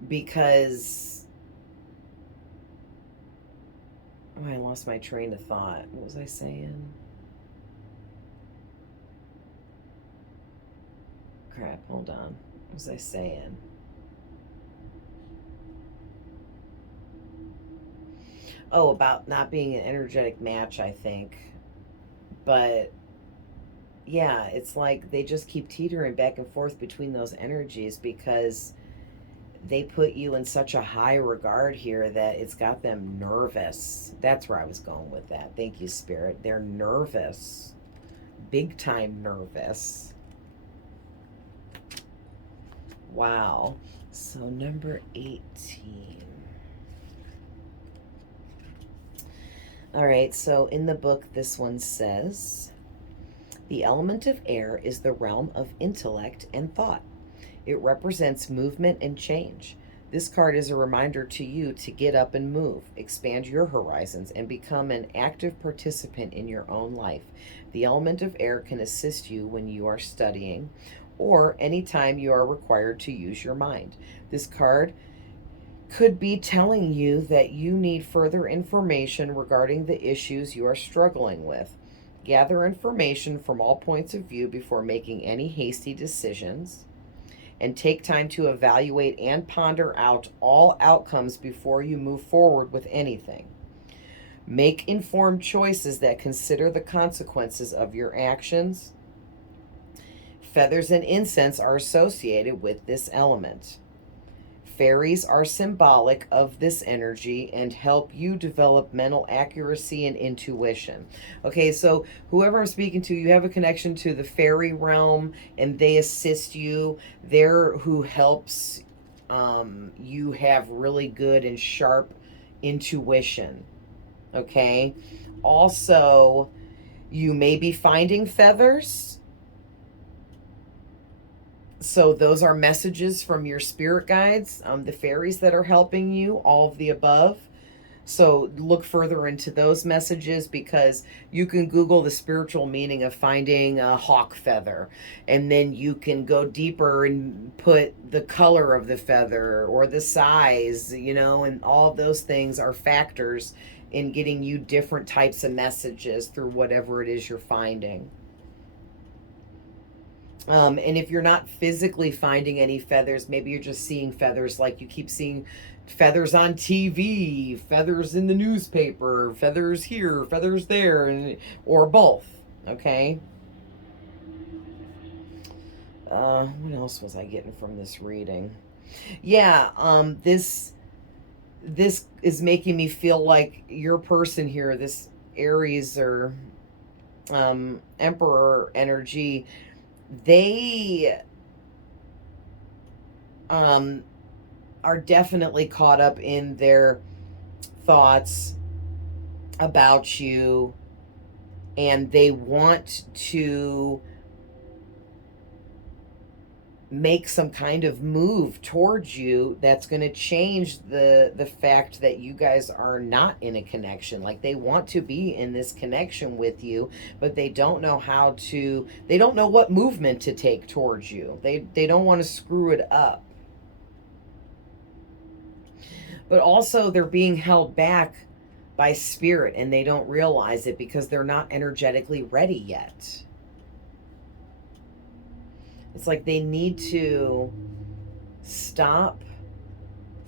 Because oh, I lost my train of thought. What was I saying? Crap, hold on. What was I saying? Oh, about not being an energetic match, I think. But yeah, it's like they just keep teetering back and forth between those energies because they put you in such a high regard here that it's got them nervous. That's where I was going with that. Thank you, Spirit. They're nervous, big time nervous. Wow. So, number 18. All right, so in the book, this one says the element of air is the realm of intellect and thought. It represents movement and change. This card is a reminder to you to get up and move, expand your horizons, and become an active participant in your own life. The element of air can assist you when you are studying or anytime you are required to use your mind. This card could be telling you that you need further information regarding the issues you are struggling with. Gather information from all points of view before making any hasty decisions, and take time to evaluate and ponder out all outcomes before you move forward with anything. Make informed choices that consider the consequences of your actions. Feathers and incense are associated with this element. Fairies are symbolic of this energy and help you develop mental accuracy and intuition. Okay, so whoever I'm speaking to, you have a connection to the fairy realm and they assist you. They're who helps you have really good and sharp intuition. Okay, also, you may be finding feathers. So those are messages from your spirit guides, the fairies that are helping you, all of the above. So look further into those messages because you can Google the spiritual meaning of finding a hawk feather. And then you can go deeper and put the color of the feather or the size, you know, and all of those things are factors in getting you different types of messages through whatever it is you're finding. And if you're not physically finding any feathers, maybe you're just seeing feathers like you keep seeing feathers on TV, feathers in the newspaper, feathers here, feathers there, and, or both. Okay. What else was I getting from this reading? Yeah, this is making me feel like your person here, this Aries or Emperor energy, they are definitely caught up in their thoughts about you, and they want to make some kind of move towards you that's going to change the fact that you guys are not in a connection. Like they want to be in this connection with you, but they don't know how to, they don't know what movement to take towards you. They don't want to screw it up. But also they're being held back by spirit and they don't realize it because they're not energetically ready yet. It's like they need to stop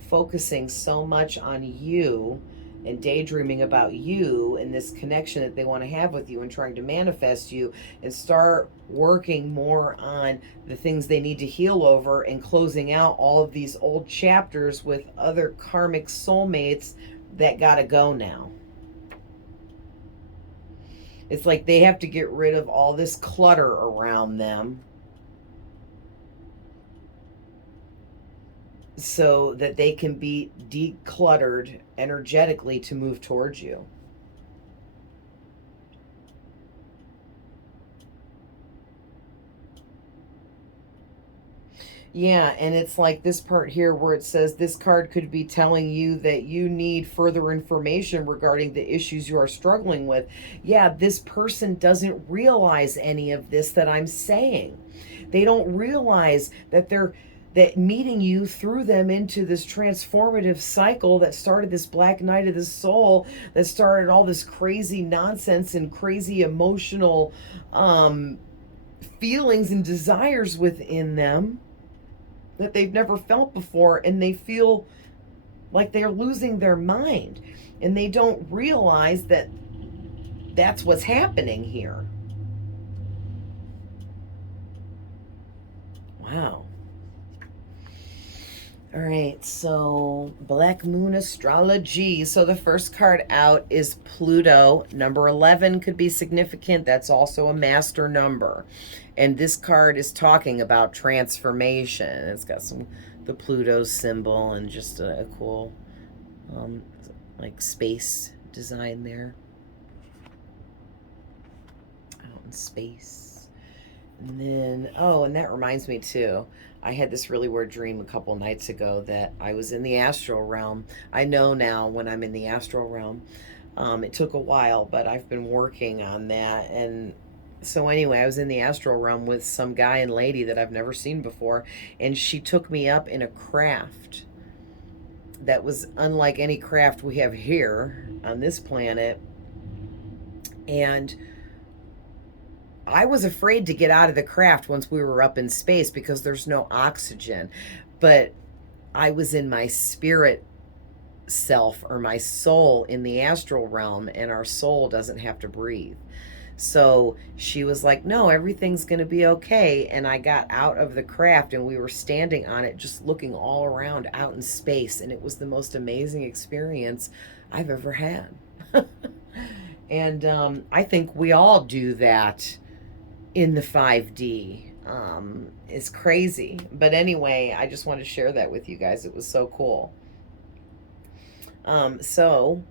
focusing so much on you and daydreaming about you and this connection that they want to have with you and trying to manifest you, and start working more on the things they need to heal over and closing out all of these old chapters with other karmic soulmates that gotta go now. It's like they have to get rid of all this clutter around them so that they can be decluttered energetically to move towards you. Yeah, and it's like this part here where it says this card could be telling you that you need further information regarding the issues you are struggling with. Yeah, this person doesn't realize any of this that I'm saying. They don't realize that that meeting you threw them into this transformative cycle that started this black night of the soul, that started all this crazy nonsense and crazy emotional feelings and desires within them that they've never felt before, and they feel like they're losing their mind, and they don't realize that that's what's happening here. Wow. All right, so Black Moon Astrology. So the first card out is Pluto. Number 11 could be significant. That's also a master number. And this card is talking about transformation. It's got the Pluto symbol and just a cool like space design there. Out in space. And then, oh, and that reminds me too. I had this really weird dream a couple nights ago that I was in the astral realm. I know now when I'm in the astral realm. It took a while, but I've been working on that. And so anyway, I was in the astral realm with some guy and lady that I've never seen before, and she took me up in a craft that was unlike any craft we have here on this planet. And I was afraid to get out of the craft once we were up in space because there's no oxygen. But I was in my spirit self or my soul in the astral realm, and our soul doesn't have to breathe. So she was like, no, everything's going to be okay. And I got out of the craft and we were standing on it, just looking all around out in space. And it was the most amazing experience I've ever had. And I think we all do that in the 5D. It's crazy. But anyway, I just wanted to share that with you guys. It was so cool. So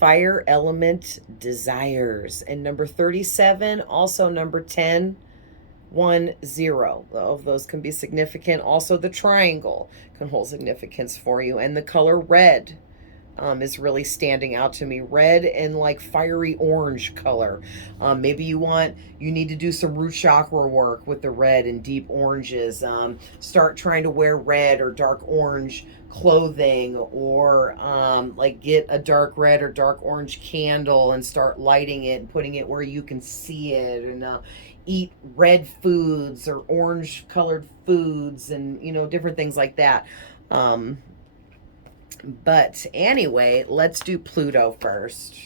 fire element desires. And number 37, also number 10, 1, 0. Of those can be significant. Also the triangle can hold significance for you. And the color red is really standing out to me. Red and like fiery orange color. Maybe you need to do some root chakra work with the red and deep oranges. Start trying to wear red or dark orange clothing, or like get a dark red or dark orange candle and start lighting it and putting it where you can see it, and eat red foods or orange colored foods, and different things like that. But anyway, let's do Pluto first.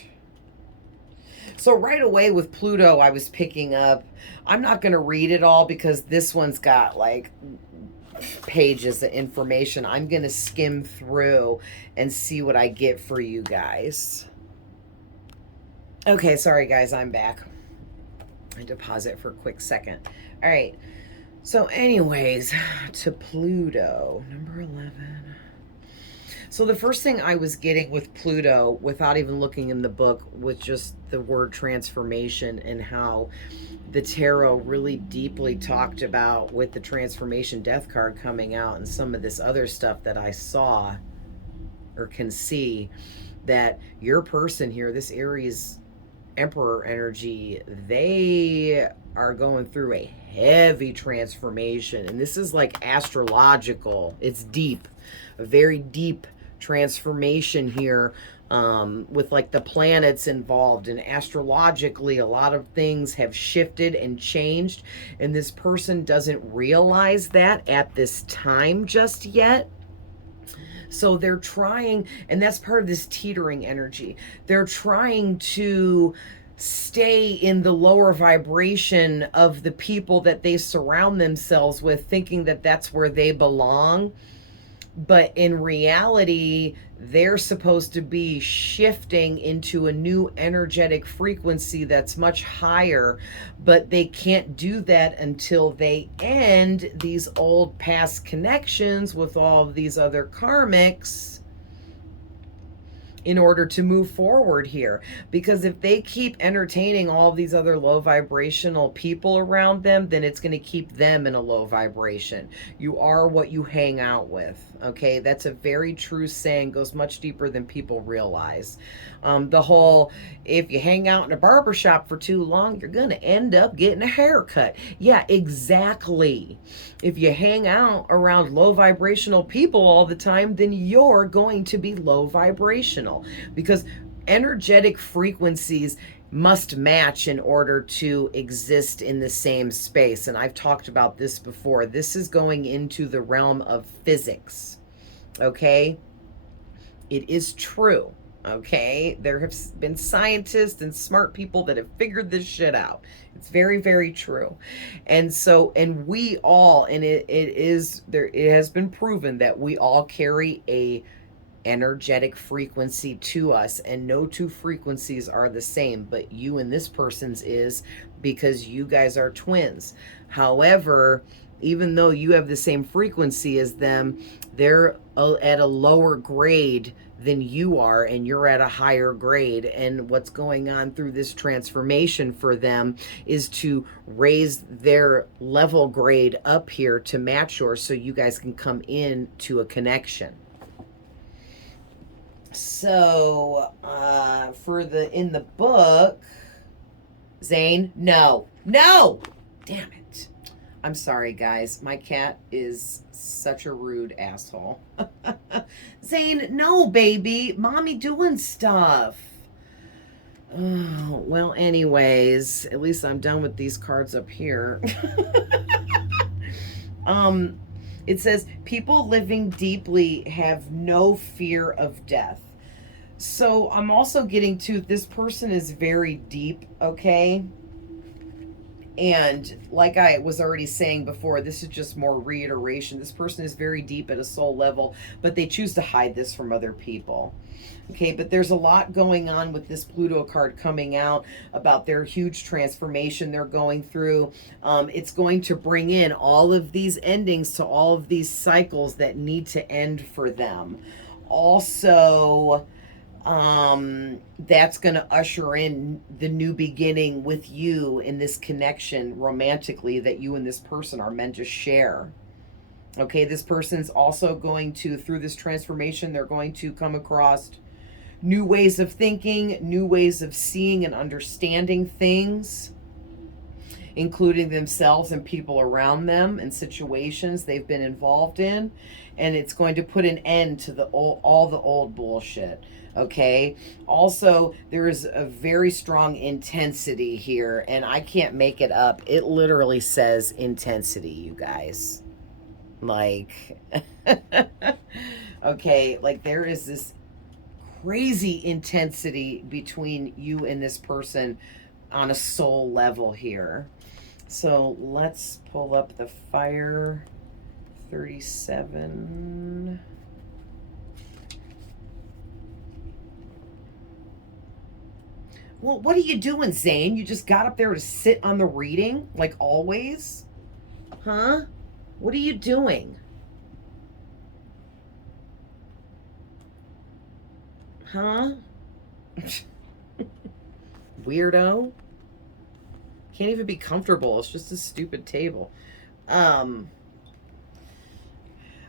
So right away with Pluto, I was picking up, I'm not going to read it all because this one's got like pages of information. I'm going to skim through and see what I get for you guys. Okay, sorry guys, I'm back. I had to pause it for a quick second. All right. So anyways, to Pluto, number 11. So the first thing I was getting with Pluto, without even looking in the book, was just the word transformation, and how the tarot really deeply talked about with the transformation death card coming out and some of this other stuff that I saw or can see, that your person here, this Aries Emperor energy, they are going through a heavy transformation. And this is like astrological. It's deep, a very deep transformation here, with like the planets involved, and astrologically a lot of things have shifted and changed, and this person doesn't realize that at this time just yet. So they're trying, and that's part of this teetering energy, they're trying to stay in the lower vibration of the people that they surround themselves with, thinking that that's where they belong. But in reality, they're supposed to be shifting into a new energetic frequency that's much higher, but they can't do that until they end these old past connections with all of these other karmics in order to move forward here. Because if they keep entertaining all these other low vibrational people around them, then it's going to keep them in a low vibration. You are what you hang out with. Okay, that's a very true saying, goes much deeper than people realize. The whole, if you hang out in a barbershop for too long, you're going to end up getting a haircut. Yeah, exactly. If you hang out around low vibrational people all the time, then you're going to be low vibrational, because energetic frequencies must match in order to exist in the same space. And I've talked about this before. This is going into the realm of physics. Okay? It is true. Okay, there have been scientists and smart people that have figured this shit out. It's very, very true. And so, and we all, and it is there, it has been proven that we all carry a energetic frequency to us, and no two frequencies are the same, but you and this person's is, because you guys are twins. However, even though you have the same frequency as them, they're at a lower grade than you are, and you're at a higher grade. And what's going on through this transformation for them is to raise their level grade up here to match yours, so you guys can come in to a connection. So, for the in the book, Zane, no, damn it. I'm sorry, guys. My cat is such a rude asshole. Zane, no, baby. Mommy doing stuff. Oh, well, anyways, at least I'm done with these cards up here. It says, people living deeply have no fear of death. So I'm also getting to, this person is very deep, okay? And like I was already saying before, this is just more reiteration. This person is very deep at a soul level, but they choose to hide this from other people. Okay, but there's a lot going on with this Pluto card coming out about their huge transformation they're going through. It's going to bring in all of these endings to all of these cycles that need to end for them. Also, that's going to usher in the new beginning with you in this connection romantically that you and this person are meant to share. Okay, this person's also going to, through this transformation, they're going to come across new ways of thinking, new ways of seeing and understanding things, including themselves and people around them and situations they've been involved in. And it's going to put an end to all the old bullshit. Okay. Also, there is a very strong intensity here, and I can't make it up. It literally says intensity, you guys. Like, okay, like there is this crazy intensity between you and this person on a soul level here. So let's pull up the fire 37. Well, what are you doing, Zane? You just got up there to sit on the reading, like always? Huh? What are you doing? Huh? Weirdo. Can't even be comfortable. It's just a stupid table. All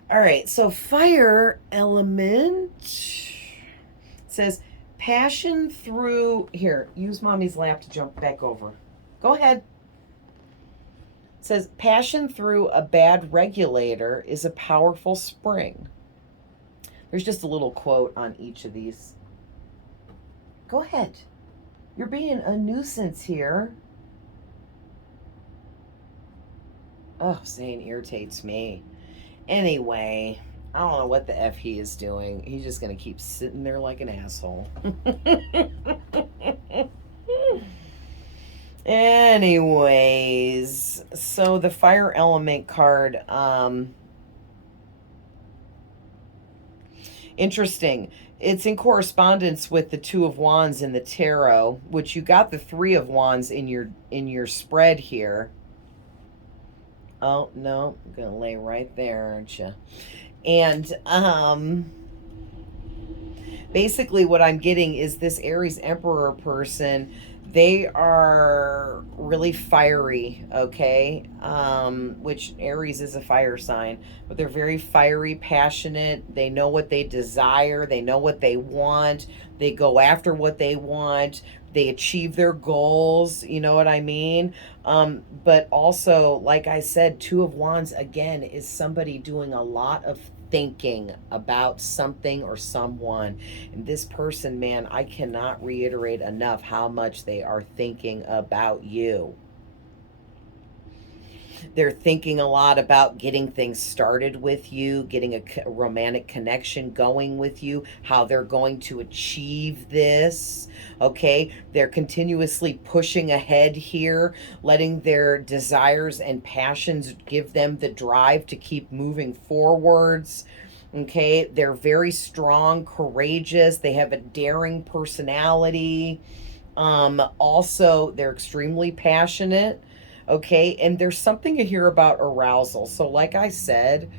right, so fire element says passion through, here, use mommy's lap to jump back over. Go ahead. It says passion through a bad regulator is a powerful spring. There's just a little quote on each of these. Go ahead. You're being a nuisance here. Oh, Zane irritates me. Anyway, I don't know what the F he is doing. He's just going to keep sitting there like an asshole. Anyways, so the fire element card, interesting. It's in correspondence with the Two of Wands in the tarot, which you got the Three of Wands in your spread here. Oh, no, I'm going to lay right there, aren't you? And basically what I'm getting is this Aries Emperor person, they are really fiery, okay? Which Aries is a fire sign, but they're very fiery, passionate. They know what they desire. They know what they want. They go after what they want. They achieve their goals, you know what I mean? But also, like I said, Two of Wands, again, is somebody doing a lot of thinking about something or someone. And this person, man, I cannot reiterate enough how much they are thinking about you. They're thinking a lot about getting things started with you, getting a romantic connection going with you, how they're going to achieve this. Okay, they're continuously pushing ahead here, letting their desires and passions give them the drive to keep moving forwards. Okay, they're very strong, courageous, they have a daring personality. Also, they're extremely passionate. Okay, and there's something here about arousal. So, like I said,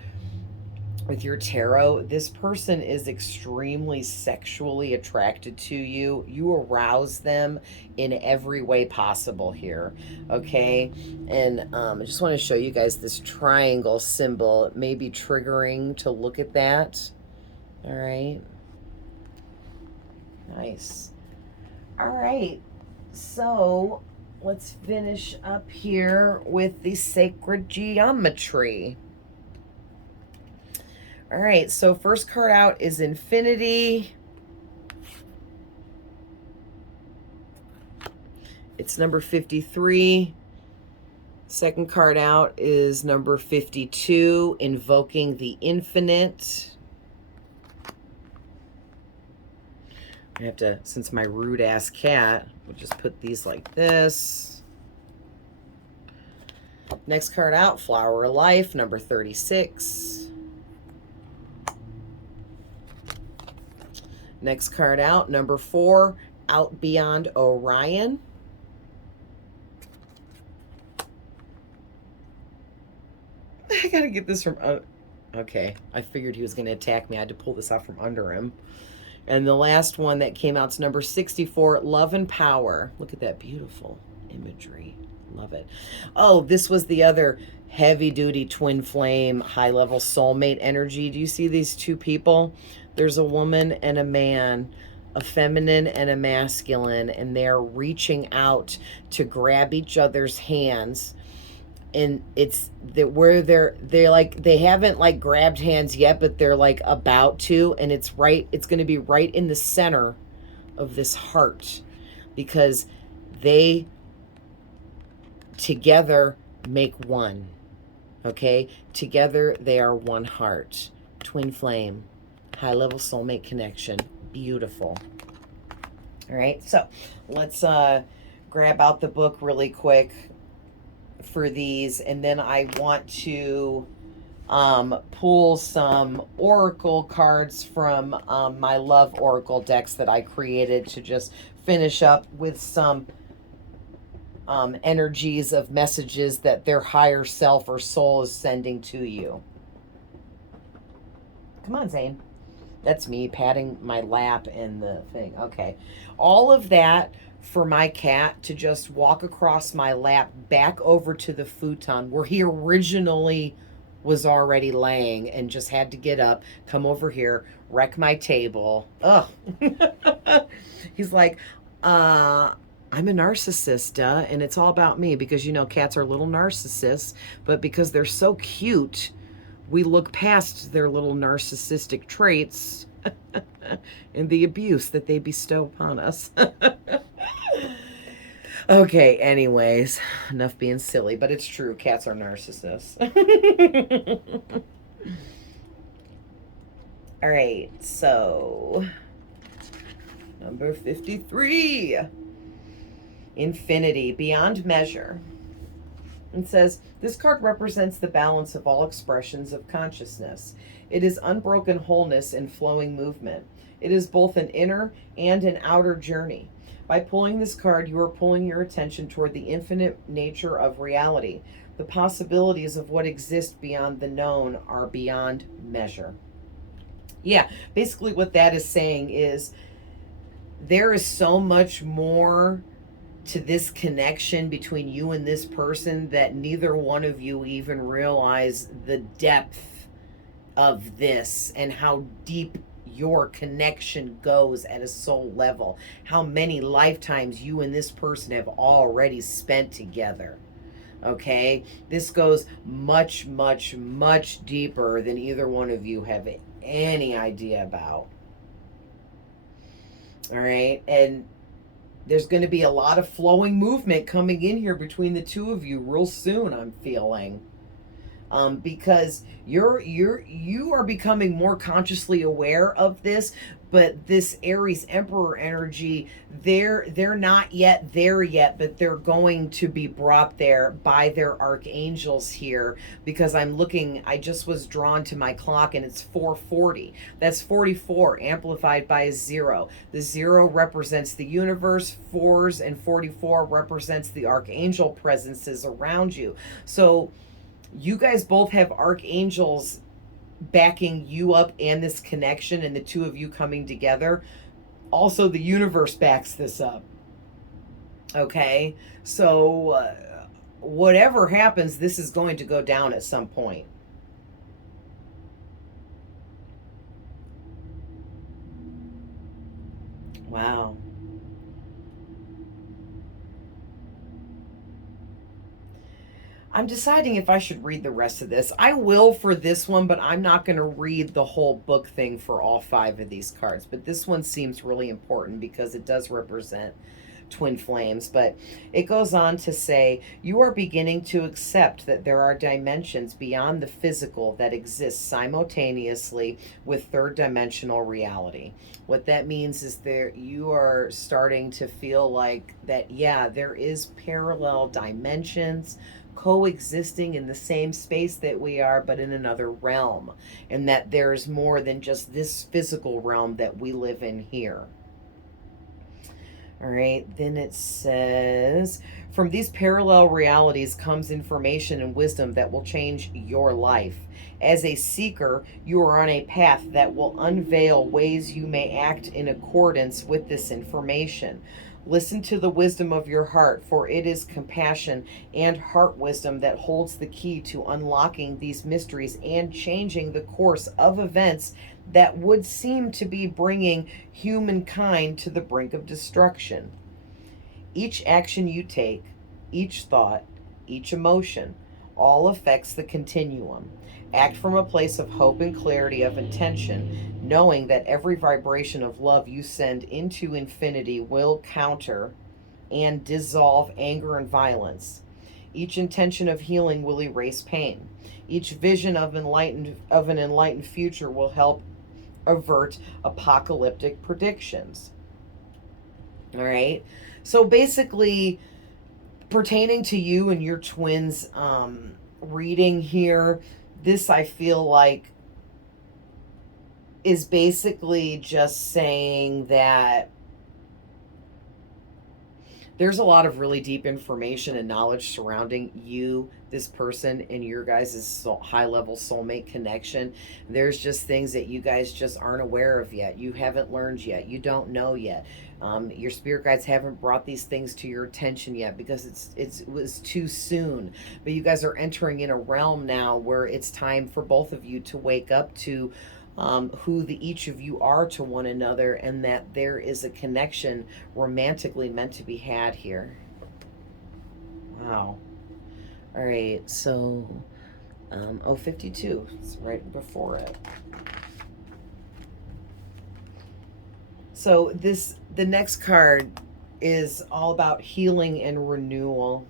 with your tarot, this person is extremely sexually attracted to you. You arouse them in every way possible here. Okay, and I just want to show you guys this triangle symbol. It may be triggering to look at that. All right, nice. All right, so let's finish up here with the sacred geometry. All right, so first card out is Infinity. It's number 53. Second card out is number 52, Invoking the Infinite. I have to, since my rude ass cat, we'll just put these like this. Next card out, Flower of Life, number 36. Next card out, number 4, Out Beyond Orion. I gotta get this from, okay, I figured he was gonna attack me. I had to pull this out from under him. And the last one that came out is number 64, Love and Power. Look at that beautiful imagery. Love it. Oh, this was the other heavy-duty twin flame, high-level soulmate energy. Do you see these two people? There's a woman and a man, a feminine and a masculine, and they're reaching out to grab each other's hands. And it's that where they're like, they haven't like grabbed hands yet, but they're like about to, and it's going to be right in the center of this heart, because they together make one. Okay, together they are one heart. Twin flame, high level soulmate connection. Beautiful. All right, so let's grab out the book really quick for these, and then I want to pull some oracle cards from my love oracle decks that I created to just finish up with some energies of messages that their higher self or soul is sending to you. Come on, Zane. That's me patting my lap and the thing. Okay. All of that for my cat to just walk across my lap back over to the futon where he originally was already laying, and just had to get up, come over here, wreck my table. Ugh. He's like, I'm a narcissist, and it's all about me, because, you know, cats are little narcissists, but because they're so cute, we look past their little narcissistic traits and the abuse that they bestow upon us. Okay, anyways, enough being silly, but it's true. Cats are narcissists. All right, so number 53, Infinity, Beyond Measure. It says, this card represents the balance of all expressions of consciousness. It is unbroken wholeness and flowing movement. It is both an inner and an outer journey. By pulling this card, you are pulling your attention toward the infinite nature of reality. The possibilities of what exists beyond the known are beyond measure. Yeah, basically what that is saying is there is so much more to this connection between you and this person that neither one of you even realize the depth of this and how deep your connection goes at a soul level, how many lifetimes you and this person have already spent together. Okay, this goes much, much, much deeper than either one of you have any idea about. All right, and There's going to be a lot of flowing movement coming in here between the two of you real soon, I'm feeling. Because you are becoming more consciously aware of this, but this Aries Emperor energy, they're not yet there yet, but they're going to be brought there by their archangels here, because I just was drawn to my clock and it's 440. That's 44 amplified by a 0. The 0 represents the universe, 4s and 44 represents the archangel presences around you. So you guys both have archangels backing you up and this connection and the two of you coming together. Also, the universe backs this up. Okay? So, whatever happens, this is going to go down at some point. Wow. I'm deciding if I should read the rest of this. I will for this one, but I'm not going to read the whole book thing for all 5 of these cards. But this one seems really important because it does represent twin flames. But it goes on to say, you are beginning to accept that there are dimensions beyond the physical that exist simultaneously with third dimensional reality. What that means is you are starting to feel like that, yeah, there is parallel dimensions coexisting in the same space that we are, but in another realm, and that there's more than just this physical realm that we live in here. All right, then it says, from these parallel realities comes information and wisdom that will change your life. As a seeker, you are on a path that will unveil ways you may act in accordance with this information. Listen to the wisdom of your heart, for it is compassion and heart wisdom that holds the key to unlocking these mysteries and changing the course of events that would seem to be bringing humankind to the brink of destruction. Each action you take, each thought, each emotion, all affects the continuum. Act from a place of hope and clarity of intention, knowing that every vibration of love you send into infinity will counter and dissolve anger and violence. Each intention of healing will erase pain. Each vision of an enlightened future will help avert apocalyptic predictions. All right. So basically, pertaining to you and your twins reading here, this I feel like is basically just saying that there's a lot of really deep information and knowledge surrounding you, this person, and your guys' high-level soulmate connection. There's just things that you guys just aren't aware of yet. You haven't learned yet. You don't know yet. Your spirit guides haven't brought these things to your attention yet because it was too soon. But you guys are entering in a realm now where it's time for both of you to wake up to who each of you are to one another, and that there is a connection romantically meant to be had here. Wow. All right, so 52, it's right before it. So the next card is all about healing and renewal.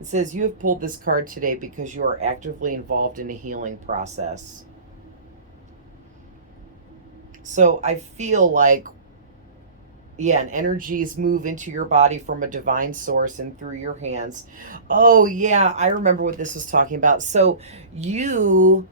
It says, you have pulled this card today because you are actively involved in a healing process. So I feel like, yeah, and energies move into your body from a divine source and through your hands. Oh, yeah, I remember what this was talking about. So you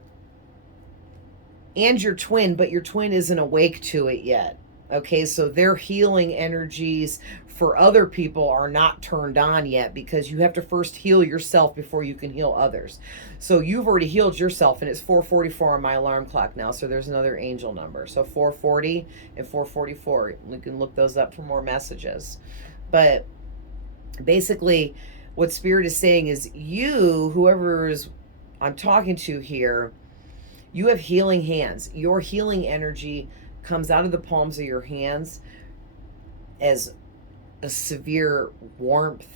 and your twin, but your twin isn't awake to it yet. Okay, so their healing energies for other people are not turned on yet, because you have to first heal yourself before you can heal others. So you've already healed yourself, and it's 4:44 on my alarm clock now, so there's another angel number. So 440 and 444. You can look those up for more messages. But basically, what Spirit is saying is, you, whoever I'm talking to here, you have healing hands. Your healing energy comes out of the palms of your hands as a severe warmth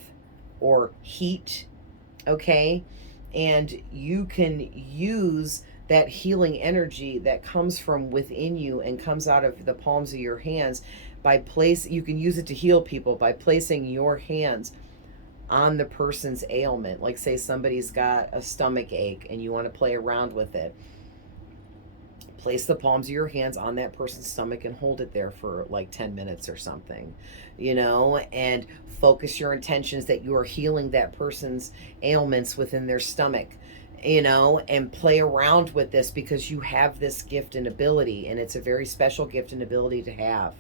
or heat, okay? And you can use that healing energy that comes from within you and comes out of the palms of your hands, you can use it to heal people by placing your hands on the person's ailment. Like, say somebody's got a stomach ache and you want to play around with it. Place the palms of your hands on that person's stomach and hold it there for like 10 minutes or something, and focus your intentions that you are healing that person's ailments within their stomach, and play around with this, because you have this gift and ability, and it's a very special gift and ability to have.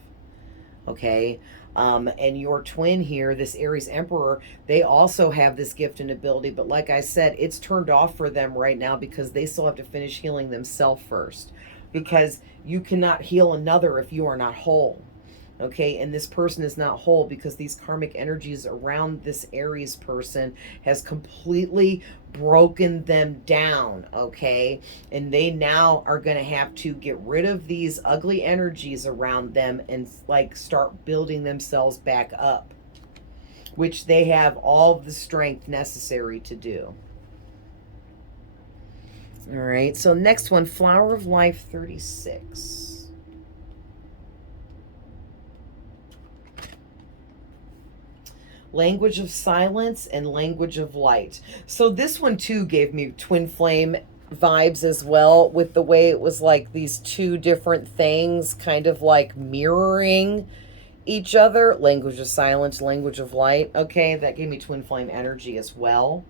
Okay. And your twin here, this Aries Emperor, they also have this gift and ability, but like I said, it's turned off for them right now because they still have to finish healing themselves first, because you cannot heal another if you are not whole. Okay, and this person is not whole because these karmic energies around this Aries person has completely broken them down. Okay, and they now are going to have to get rid of these ugly energies around them and like start building themselves back up, which they have all the strength necessary to do. All right, so next one, Flower of Life 36. Language of silence and language of light. So this one too gave me twin flame vibes as well, with the way it was like these two different things kind of like mirroring each other. Language of silence, language of light. Okay, that gave me twin flame energy as well.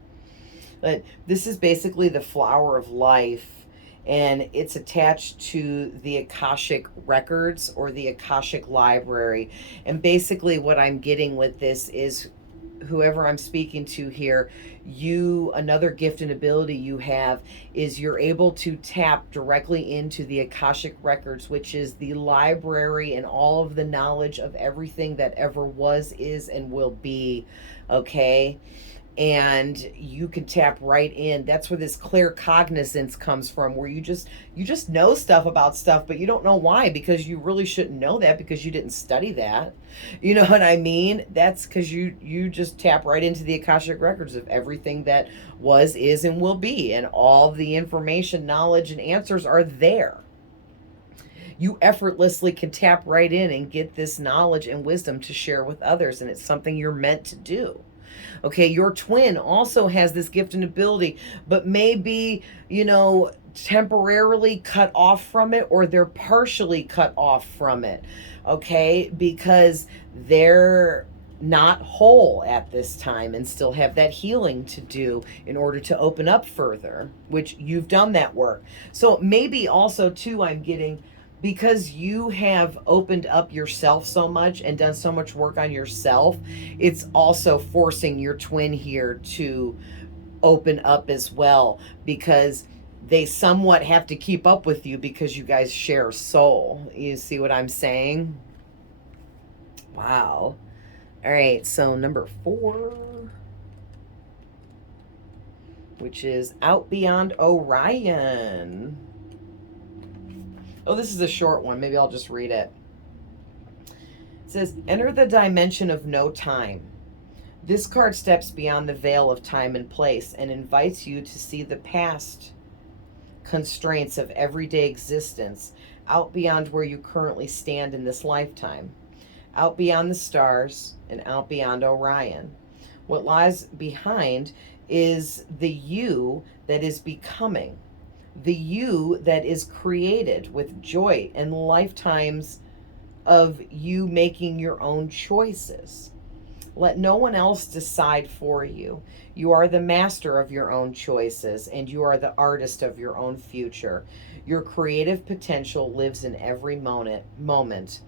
But this is basically the flower of life, and it's attached to the Akashic records or the Akashic library. And basically what I'm getting with this is, whoever I'm speaking to here, another gift and ability you have is you're able to tap directly into the Akashic records, which is the library and all of the knowledge of everything that ever was, is, and will be. Okay, and you can tap right in. That's where this clear cognizance comes from, where you just know stuff about stuff, but you don't know why, because you really shouldn't know that, because you didn't study that. You know what I mean? That's because you just tap right into the Akashic records of everything that was, is, and will be, and all the information, knowledge, and answers are there. You effortlessly can tap right in and get this knowledge and wisdom to share with others, and it's something you're meant to do. Okay, your twin also has this gift and ability, but maybe, temporarily cut off from it, or they're partially cut off from it. Okay, because they're not whole at this time and still have that healing to do in order to open up further, which you've done that work. So maybe also too, I'm getting, because you have opened up yourself so much and done so much work on yourself, it's also forcing your twin here to open up as well, because they somewhat have to keep up with you because you guys share soul. You see what I'm saying? Wow. All right, so number 4, which is Out Beyond Orion. Oh, this is a short one. Maybe I'll just read it. It says, enter the dimension of no time. This card steps beyond the veil of time and place and invites you to see the past constraints of everyday existence, out beyond where you currently stand in this lifetime, out beyond the stars and out beyond Orion. What lies behind is the you that is becoming, the you that is created with joy and lifetimes of you making your own choices. Let no one else decide for you. You are the master of your own choices, and you are the artist of your own future. Your creative potential lives in every moment,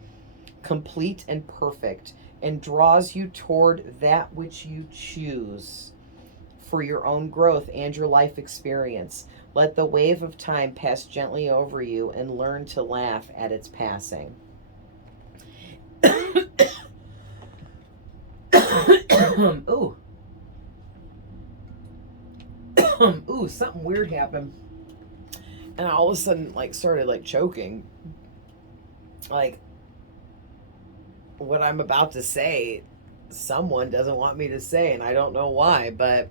complete and perfect, and draws you toward that which you choose for your own growth and your life experience. Let the wave of time pass gently over you and learn to laugh at its passing. Ooh. Ooh, something weird happened. And all of a sudden, started, choking. What I'm about to say, someone doesn't want me to say, and I don't know why, but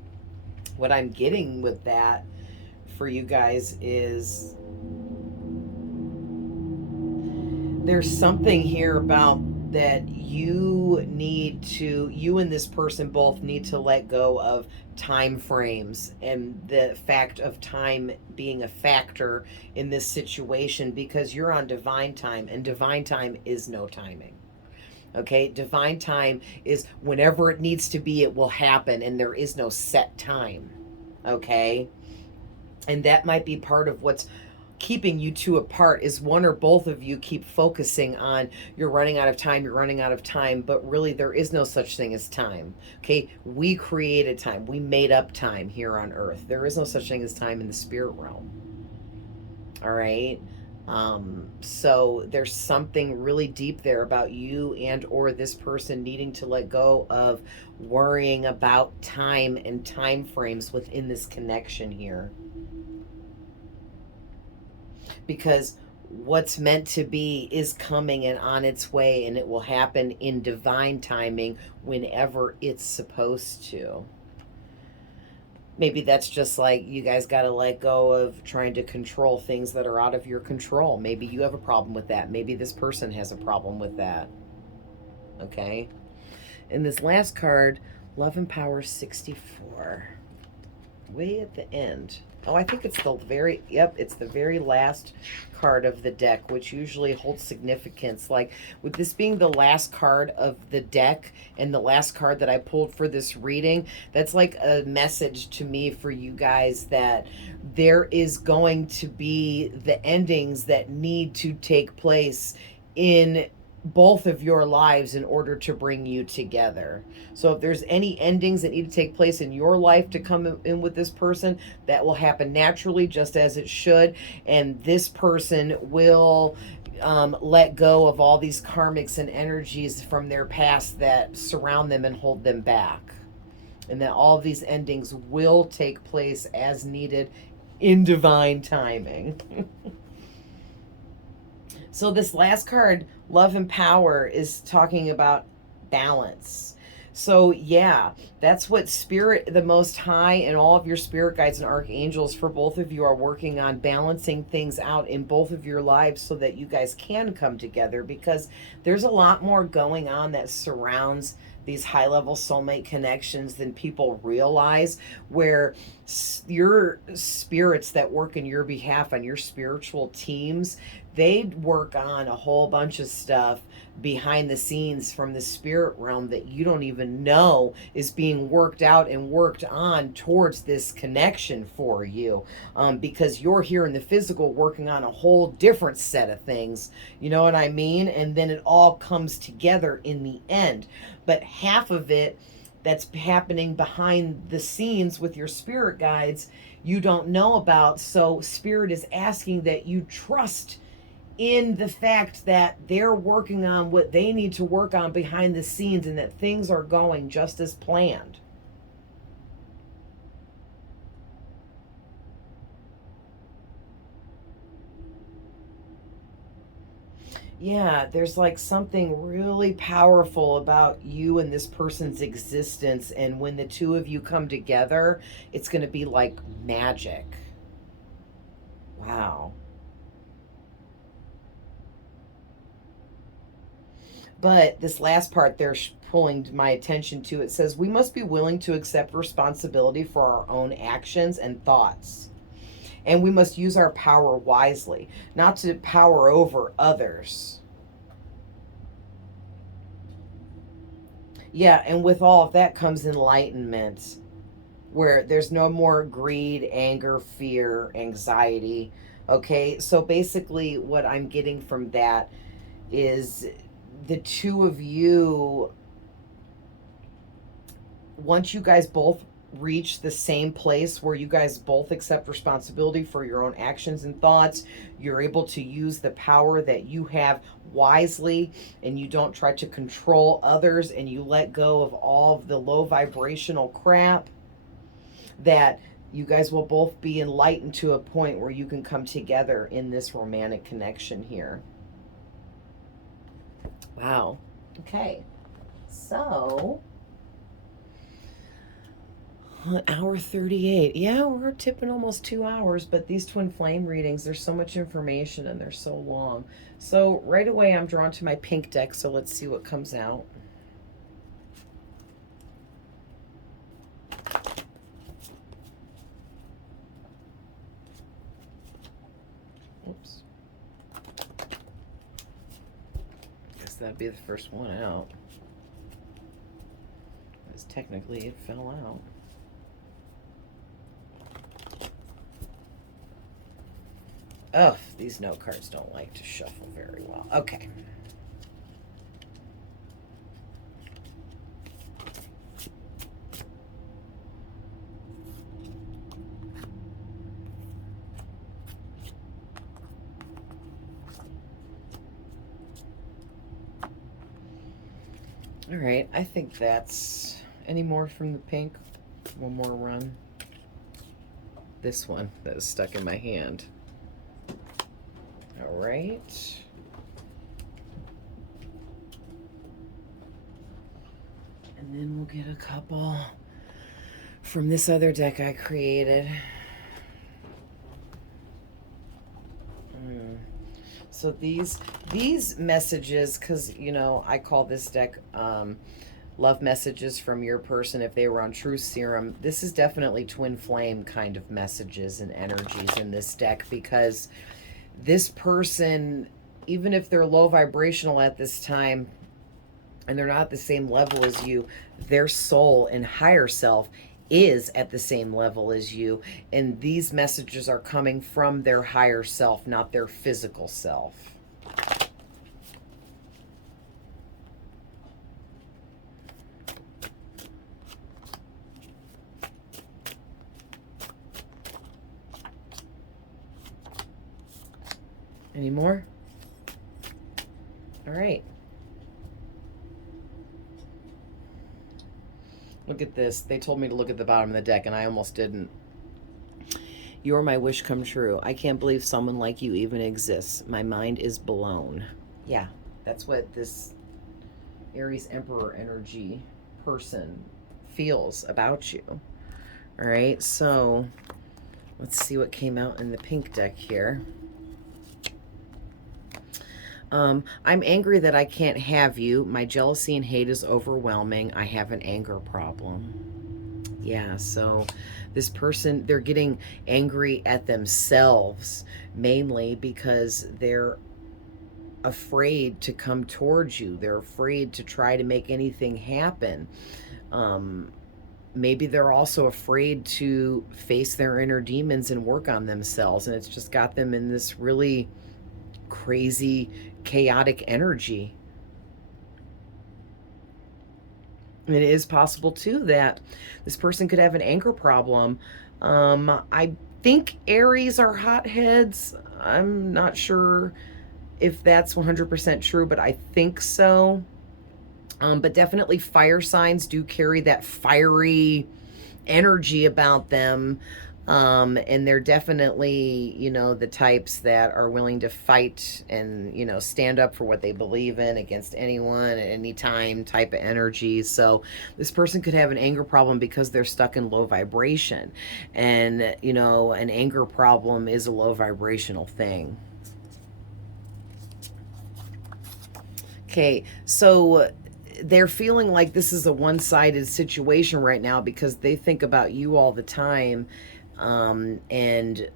what I'm getting with that for you guys is there's something here about that you and this person both need to let go of time frames and the fact of time being a factor in this situation, because you're on divine time, and divine time is no timing. Okay, divine time is whenever it needs to be, it will happen, and there is no set time. Okay, and that might be part of what's keeping you two apart, is one or both of you keep focusing on you're running out of time, you're running out of time, but really there is no such thing as time. Okay, we created time, we made up time here on earth. There is no such thing as time in the spirit realm. All right, so there's something really deep there about you and or this person needing to let go of worrying about time and time frames within this connection here, because what's meant to be is coming and on its way, and it will happen in divine timing whenever it's supposed to. Maybe that's just like you guys got to let go of trying to control things that are out of your control. Maybe you have a problem with that. Maybe this person has a problem with that. Okay. And this last card, Love and Power 64. Way at the end. Oh, I think it's the very, yep, it's the very last card of the deck, which usually holds significance. Like, with this being the last card of the deck and the last card that I pulled for this reading, that's like a message to me for you guys that there is going to be the endings that need to take place in both of your lives in order to bring you together. So if there's any endings that need to take place in your life to come in with this person, that will happen naturally, just as it should. And this person will let go of all these karmics and energies from their past that surround them and hold them back. And that all of these endings will take place as needed in divine timing. So this last card, Love and Power, is talking about balance. So yeah, that's what Spirit, the Most High, and all of your spirit guides and archangels for both of you are working on, balancing things out in both of your lives so that you guys can come together, because there's a lot more going on that surrounds these high-level soulmate connections than people realize, where your spirits that work in your behalf on your spiritual teams, they work on a whole bunch of stuff behind the scenes from the spirit realm that you don't even know is being worked out and worked on towards this connection for you, because you're here in the physical working on a whole different set of things, you know what I mean? And then it all comes together in the end. But half of it that's happening behind the scenes with your spirit guides you don't know about. So Spirit is asking that you trust in the fact that they're working on what they need to work on behind the scenes, and that things are going just as planned. Yeah, there's like something really powerful about you and this person's existence, and when the two of you come together, it's going to be like magic. Wow. But this last part they're pulling my attention to, it says, we must be willing to accept responsibility for our own actions and thoughts. And we must use our power wisely, not to power over others. Yeah, and with all of that comes enlightenment, where there's no more greed, anger, fear, anxiety. Okay, so basically, what I'm getting from that is the two of you, once you guys both reach the same place where you guys both accept responsibility for your own actions and thoughts, you're able to use the power that you have wisely, and you don't try to control others, and you let go of all of the low vibrational crap, that you guys will both be enlightened to a point where you can come together in this romantic connection here. Wow. Okay. So Well, hour 38. Yeah, we're tipping almost 2 hours, but these twin flame readings, there's so much information and they're so long. So right away, I'm drawn to my pink deck, so let's see what comes out. Oops. Guess that'd be the first one out. Because technically it fell out. Oh, these note cards don't like to shuffle very well. Okay. All right, I think that's... Any more from the pink? One more run. This one that is stuck in my hand. All right. And then we'll get a couple from this other deck I created. So these messages, because, you know, I call this deck love messages from your person if they were on Truth Serum. This is definitely twin flame kind of messages and energies in this deck, because this person, even if they're low vibrational at this time and they're not at the same level as you, their soul and higher self is at the same level as you, and these messages are coming from their higher self, not their physical self. Any more? All right. Look at this. They told me to look at the bottom of the deck, and I almost didn't. You're my wish come true. I can't believe someone like you even exists. My mind is blown. Yeah, that's what this Aries Emperor energy person feels about you. All right, so let's see what came out in the pink deck here. I'm angry that I can't have you. My jealousy and hate is overwhelming. I have an anger problem. Yeah, so this person, they're getting angry at themselves, mainly because they're afraid to come towards you. They're afraid to try to make anything happen. Maybe they're also afraid to face their inner demons and work on themselves, and it's just got them in this really crazy, chaotic energy. And it is possible too that this person could have an anger problem. I think Aries are hotheads. I'm not sure if that's 100% true, but I think so. But definitely fire signs do carry that fiery energy about them. And they're definitely, you know, the types that are willing to fight and, you know, stand up for what they believe in against anyone at any time type of energy. So this person could have an anger problem because they're stuck in low vibration. And, you know, an anger problem is a low vibrational thing. Okay, so they're feeling like this is a one-sided situation right now because they think about you all the time, and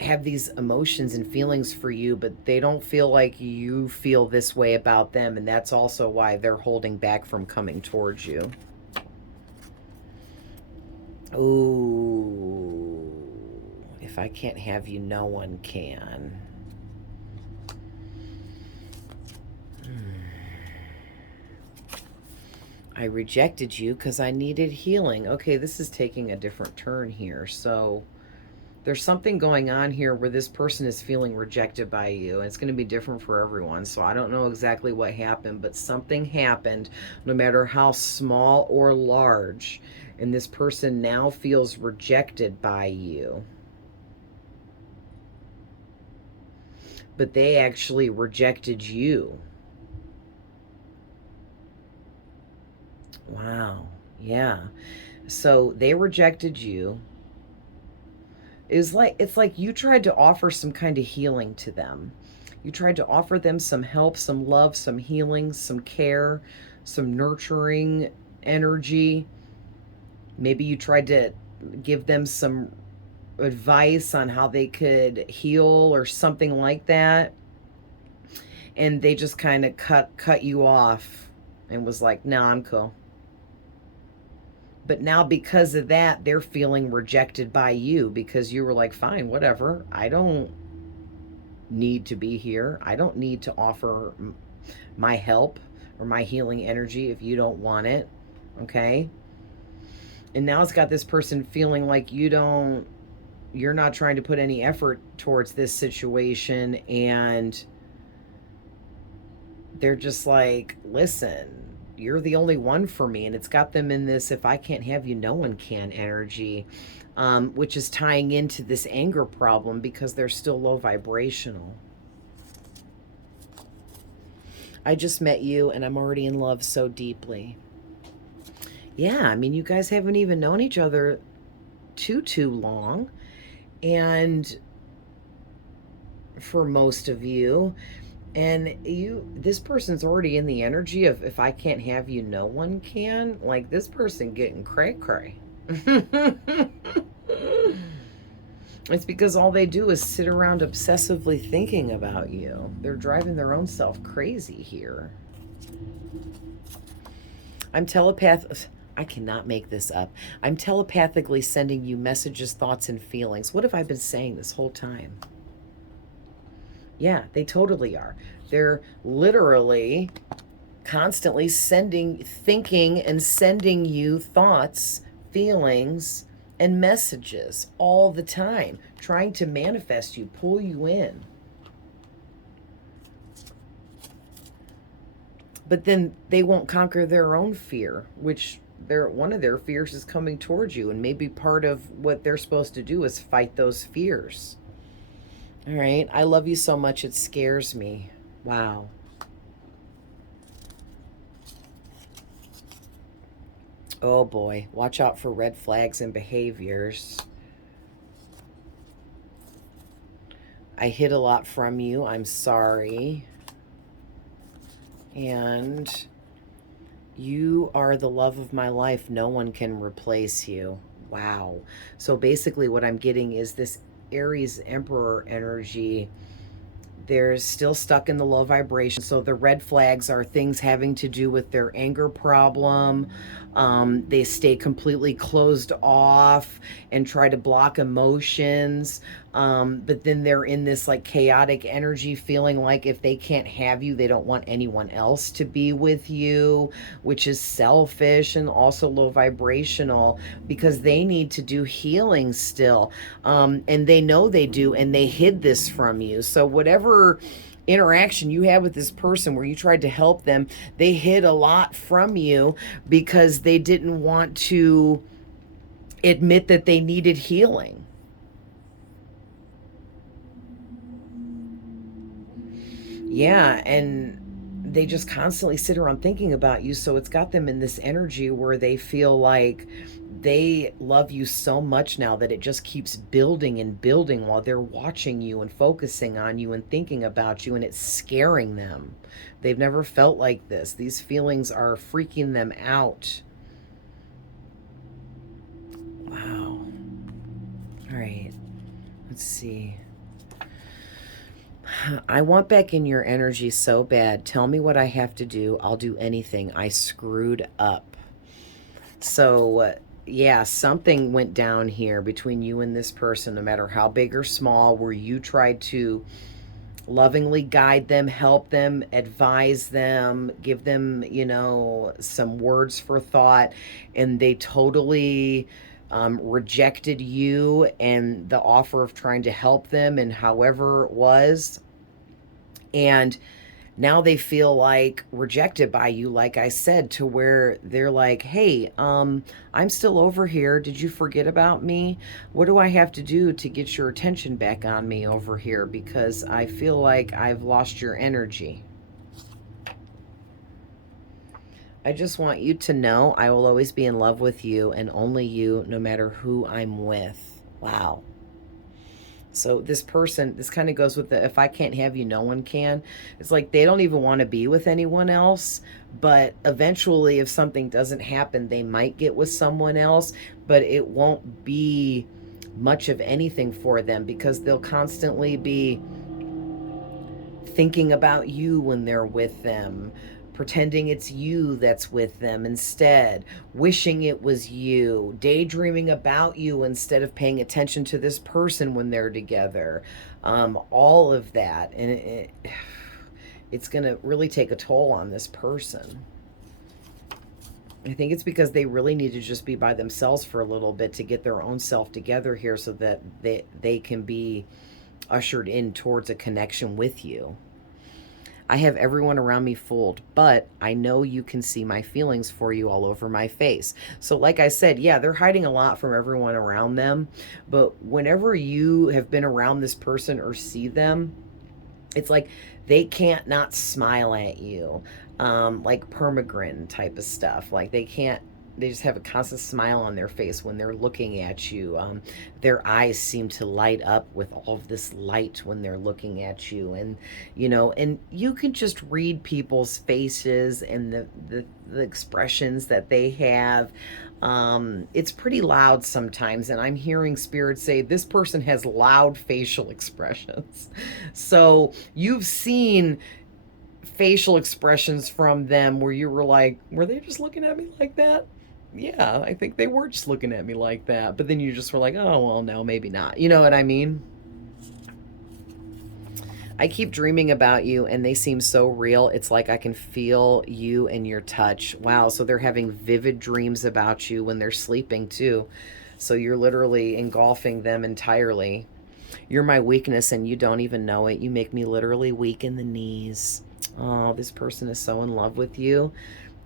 have these emotions and feelings for you, but they don't feel like you feel this way about them, and that's also why they're holding back from coming towards you. Ooh, if I can't have you, no one can. I rejected you because I needed healing. Okay, this is taking a different turn here. So there's something going on here where this person is feeling rejected by you. And it's going to be different for everyone. So I don't know exactly what happened, but something happened, no matter how small or large. And this person now feels rejected by you. But they actually rejected you. Wow. Yeah. So they rejected you. It's like you tried to offer some kind of healing to them. You tried to offer them some help, some love, some healing, some care, some nurturing energy. Maybe you tried to give them some advice on how they could heal or something like that. And they just kind of cut you off and was like, "No, I'm cool." But now because of that, they're feeling rejected by you because you were like, "Fine, whatever. I don't need to be here. I don't need to offer my help or my healing energy if you don't want it." Okay? And now it's got this person feeling like you're not trying to put any effort towards this situation, and they're just like, "Listen, you're the only one for me." And it's got them in this "if I can't have you, no one can" energy, which is tying into this anger problem because they're still low vibrational. I just met you and I'm already in love so deeply. Yeah, I mean, you guys haven't even known each other too long. And for most of you, and this person's already in the energy of "if I can't have you, no one can." Like, this person getting cray cray. It's because all they do is sit around obsessively thinking about you. They're driving their own self crazy here. I cannot make this up. I'm telepathically sending you messages, thoughts, and feelings. What have I been saying this whole time? Yeah, they totally are. They're literally constantly thinking and sending you thoughts, feelings, and messages all the time, trying to manifest you, pull you in. But then they won't conquer their own fear, which one of their fears is coming towards you, and maybe part of what they're supposed to do is fight those fears. All right, I love you so much it scares me. Wow. Oh boy, watch out for red flags and behaviors. I hid a lot from you. I'm sorry. And you are the love of my life. No one can replace you. Wow. So basically what I'm getting is this Aries Emperor energy. They're still stuck in the low vibration. So the red flags are things having to do with their anger problem. They stay completely closed off and try to block emotions. But then they're in this like chaotic energy, feeling like if they can't have you, they don't want anyone else to be with you, which is selfish and also low vibrational because they need to do healing still. And they know they do, and they hid this from you. So whatever interaction you had with this person where you tried to help them, they hid a lot from you because they didn't want to admit that they needed healing. Yeah, and they just constantly sit around thinking about you, so it's got them in this energy where they feel like they love you so much now that it just keeps building and building while they're watching you and focusing on you and thinking about you, and it's scaring them. They've never felt like this. These feelings are freaking them out. Wow. All right. Let's see. I want back in your energy so bad. Tell me what I have to do. I'll do anything. I screwed up. So, yeah, something went down here between you and this person, no matter how big or small, where you tried to lovingly guide them, help them, advise them, give them, some words for thought, and they totally rejected you and the offer of trying to help them and however it was. And now they feel like rejected by you, like I said, to where they're like, "Hey, I'm still over here. Did you forget about me? What do I have to do to get your attention back on me over here? Because I feel like I've lost your energy." I just want you to know I will always be in love with you and only you, no matter who I'm with. Wow. So this person, this kind of goes with the if I can't have you, no one can. It's like they don't even want to be with anyone else. But eventually, if something doesn't happen, they might get with someone else, but it won't be much of anything for them because they'll constantly be thinking about you when they're with them, pretending it's you that's with them instead, wishing it was you, daydreaming about you instead of paying attention to this person when they're together. All of that. And it's going to really take a toll on this person. I think it's because they really need to just be by themselves for a little bit to get their own self together here so that they can be ushered in towards a connection with you. I have everyone around me fooled, but I know you can see my feelings for you all over my face. So like I said, yeah, they're hiding a lot from everyone around them, but whenever you have been around this person or see them, it's like they can't not smile at you, like permagrin type of stuff. Like they just have a constant smile on their face when they're looking at you. Their eyes seem to light up with all of this light when they're looking at you. And, and you can just read people's faces and the expressions that they have. It's pretty loud sometimes, and I'm hearing spirits say this person has loud facial expressions. So you've seen facial expressions from them where you were like, were they just looking at me like that? Yeah, I think they were just looking at me like that. But then you just were like, oh, well, no, maybe not. You know what I mean? I keep dreaming about you and they seem so real. It's like I can feel you and your touch. Wow. So they're having vivid dreams about you when they're sleeping too. So you're literally engulfing them entirely. You're my weakness and you don't even know it. You make me literally weak in the knees. Oh, this person is so in love with you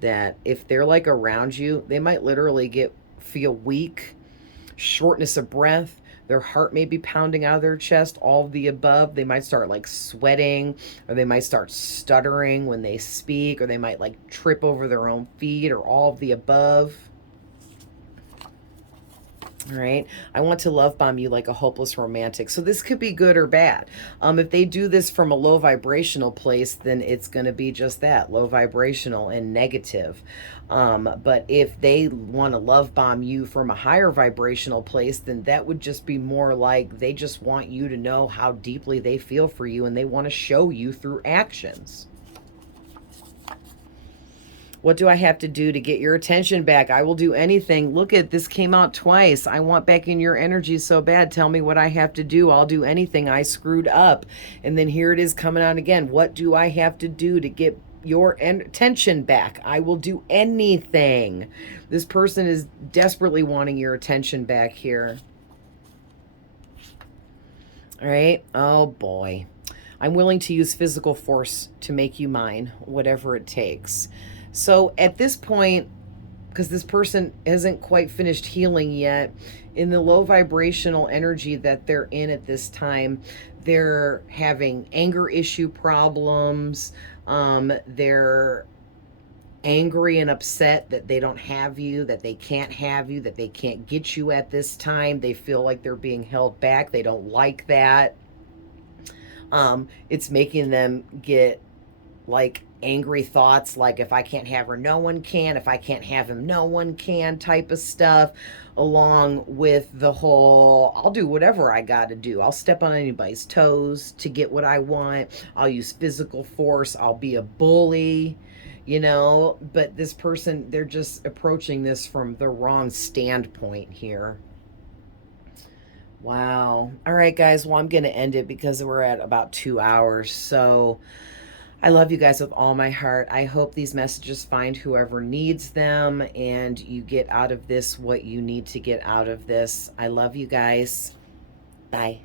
that if they're like around you, they might literally feel weak, shortness of breath. Their heart may be pounding out of their chest, all of the above. They might start like sweating, or they might start stuttering when they speak, or they might like trip over their own feet, or all of the above. All right. I want to love bomb you like a hopeless romantic. So this could be good or bad. If they do this from a low vibrational place, then it's going to be just that, low vibrational and negative. But if they want to love bomb you from a higher vibrational place, then that would just be more like they just want you to know how deeply they feel for you and they want to show you through actions. What do I have to do to get your attention back? I will do anything. Look at this, came out twice. I want back in your energy so bad. Tell me what I have to do. I'll do anything. I screwed up. And then here it is coming out again. What do I have to do to get your attention back? I will do anything. This person is desperately wanting your attention back here. All right. Oh boy. I'm willing to use physical force to make you mine, whatever it takes. So at this point, because this person hasn't quite finished healing yet, in the low vibrational energy that they're in at this time, they're having anger issue problems. They're angry and upset that they don't have you, that they can't have you, that they can't get you at this time. They feel like they're being held back. They don't like that. It's making them get like angry thoughts like if I can't have her, no one can. If I can't have him, no one can type of stuff, along with the whole I'll do whatever I got to do. I'll step on anybody's toes to get what I want. I'll use physical force. I'll be a bully, but this person, they're just approaching this from the wrong standpoint here. Wow. All right, guys. Well, I'm going to end it because we're at about 2 hours. So I love you guys with all my heart. I hope these messages find whoever needs them and you get out of this what you need to get out of this. I love you guys. Bye.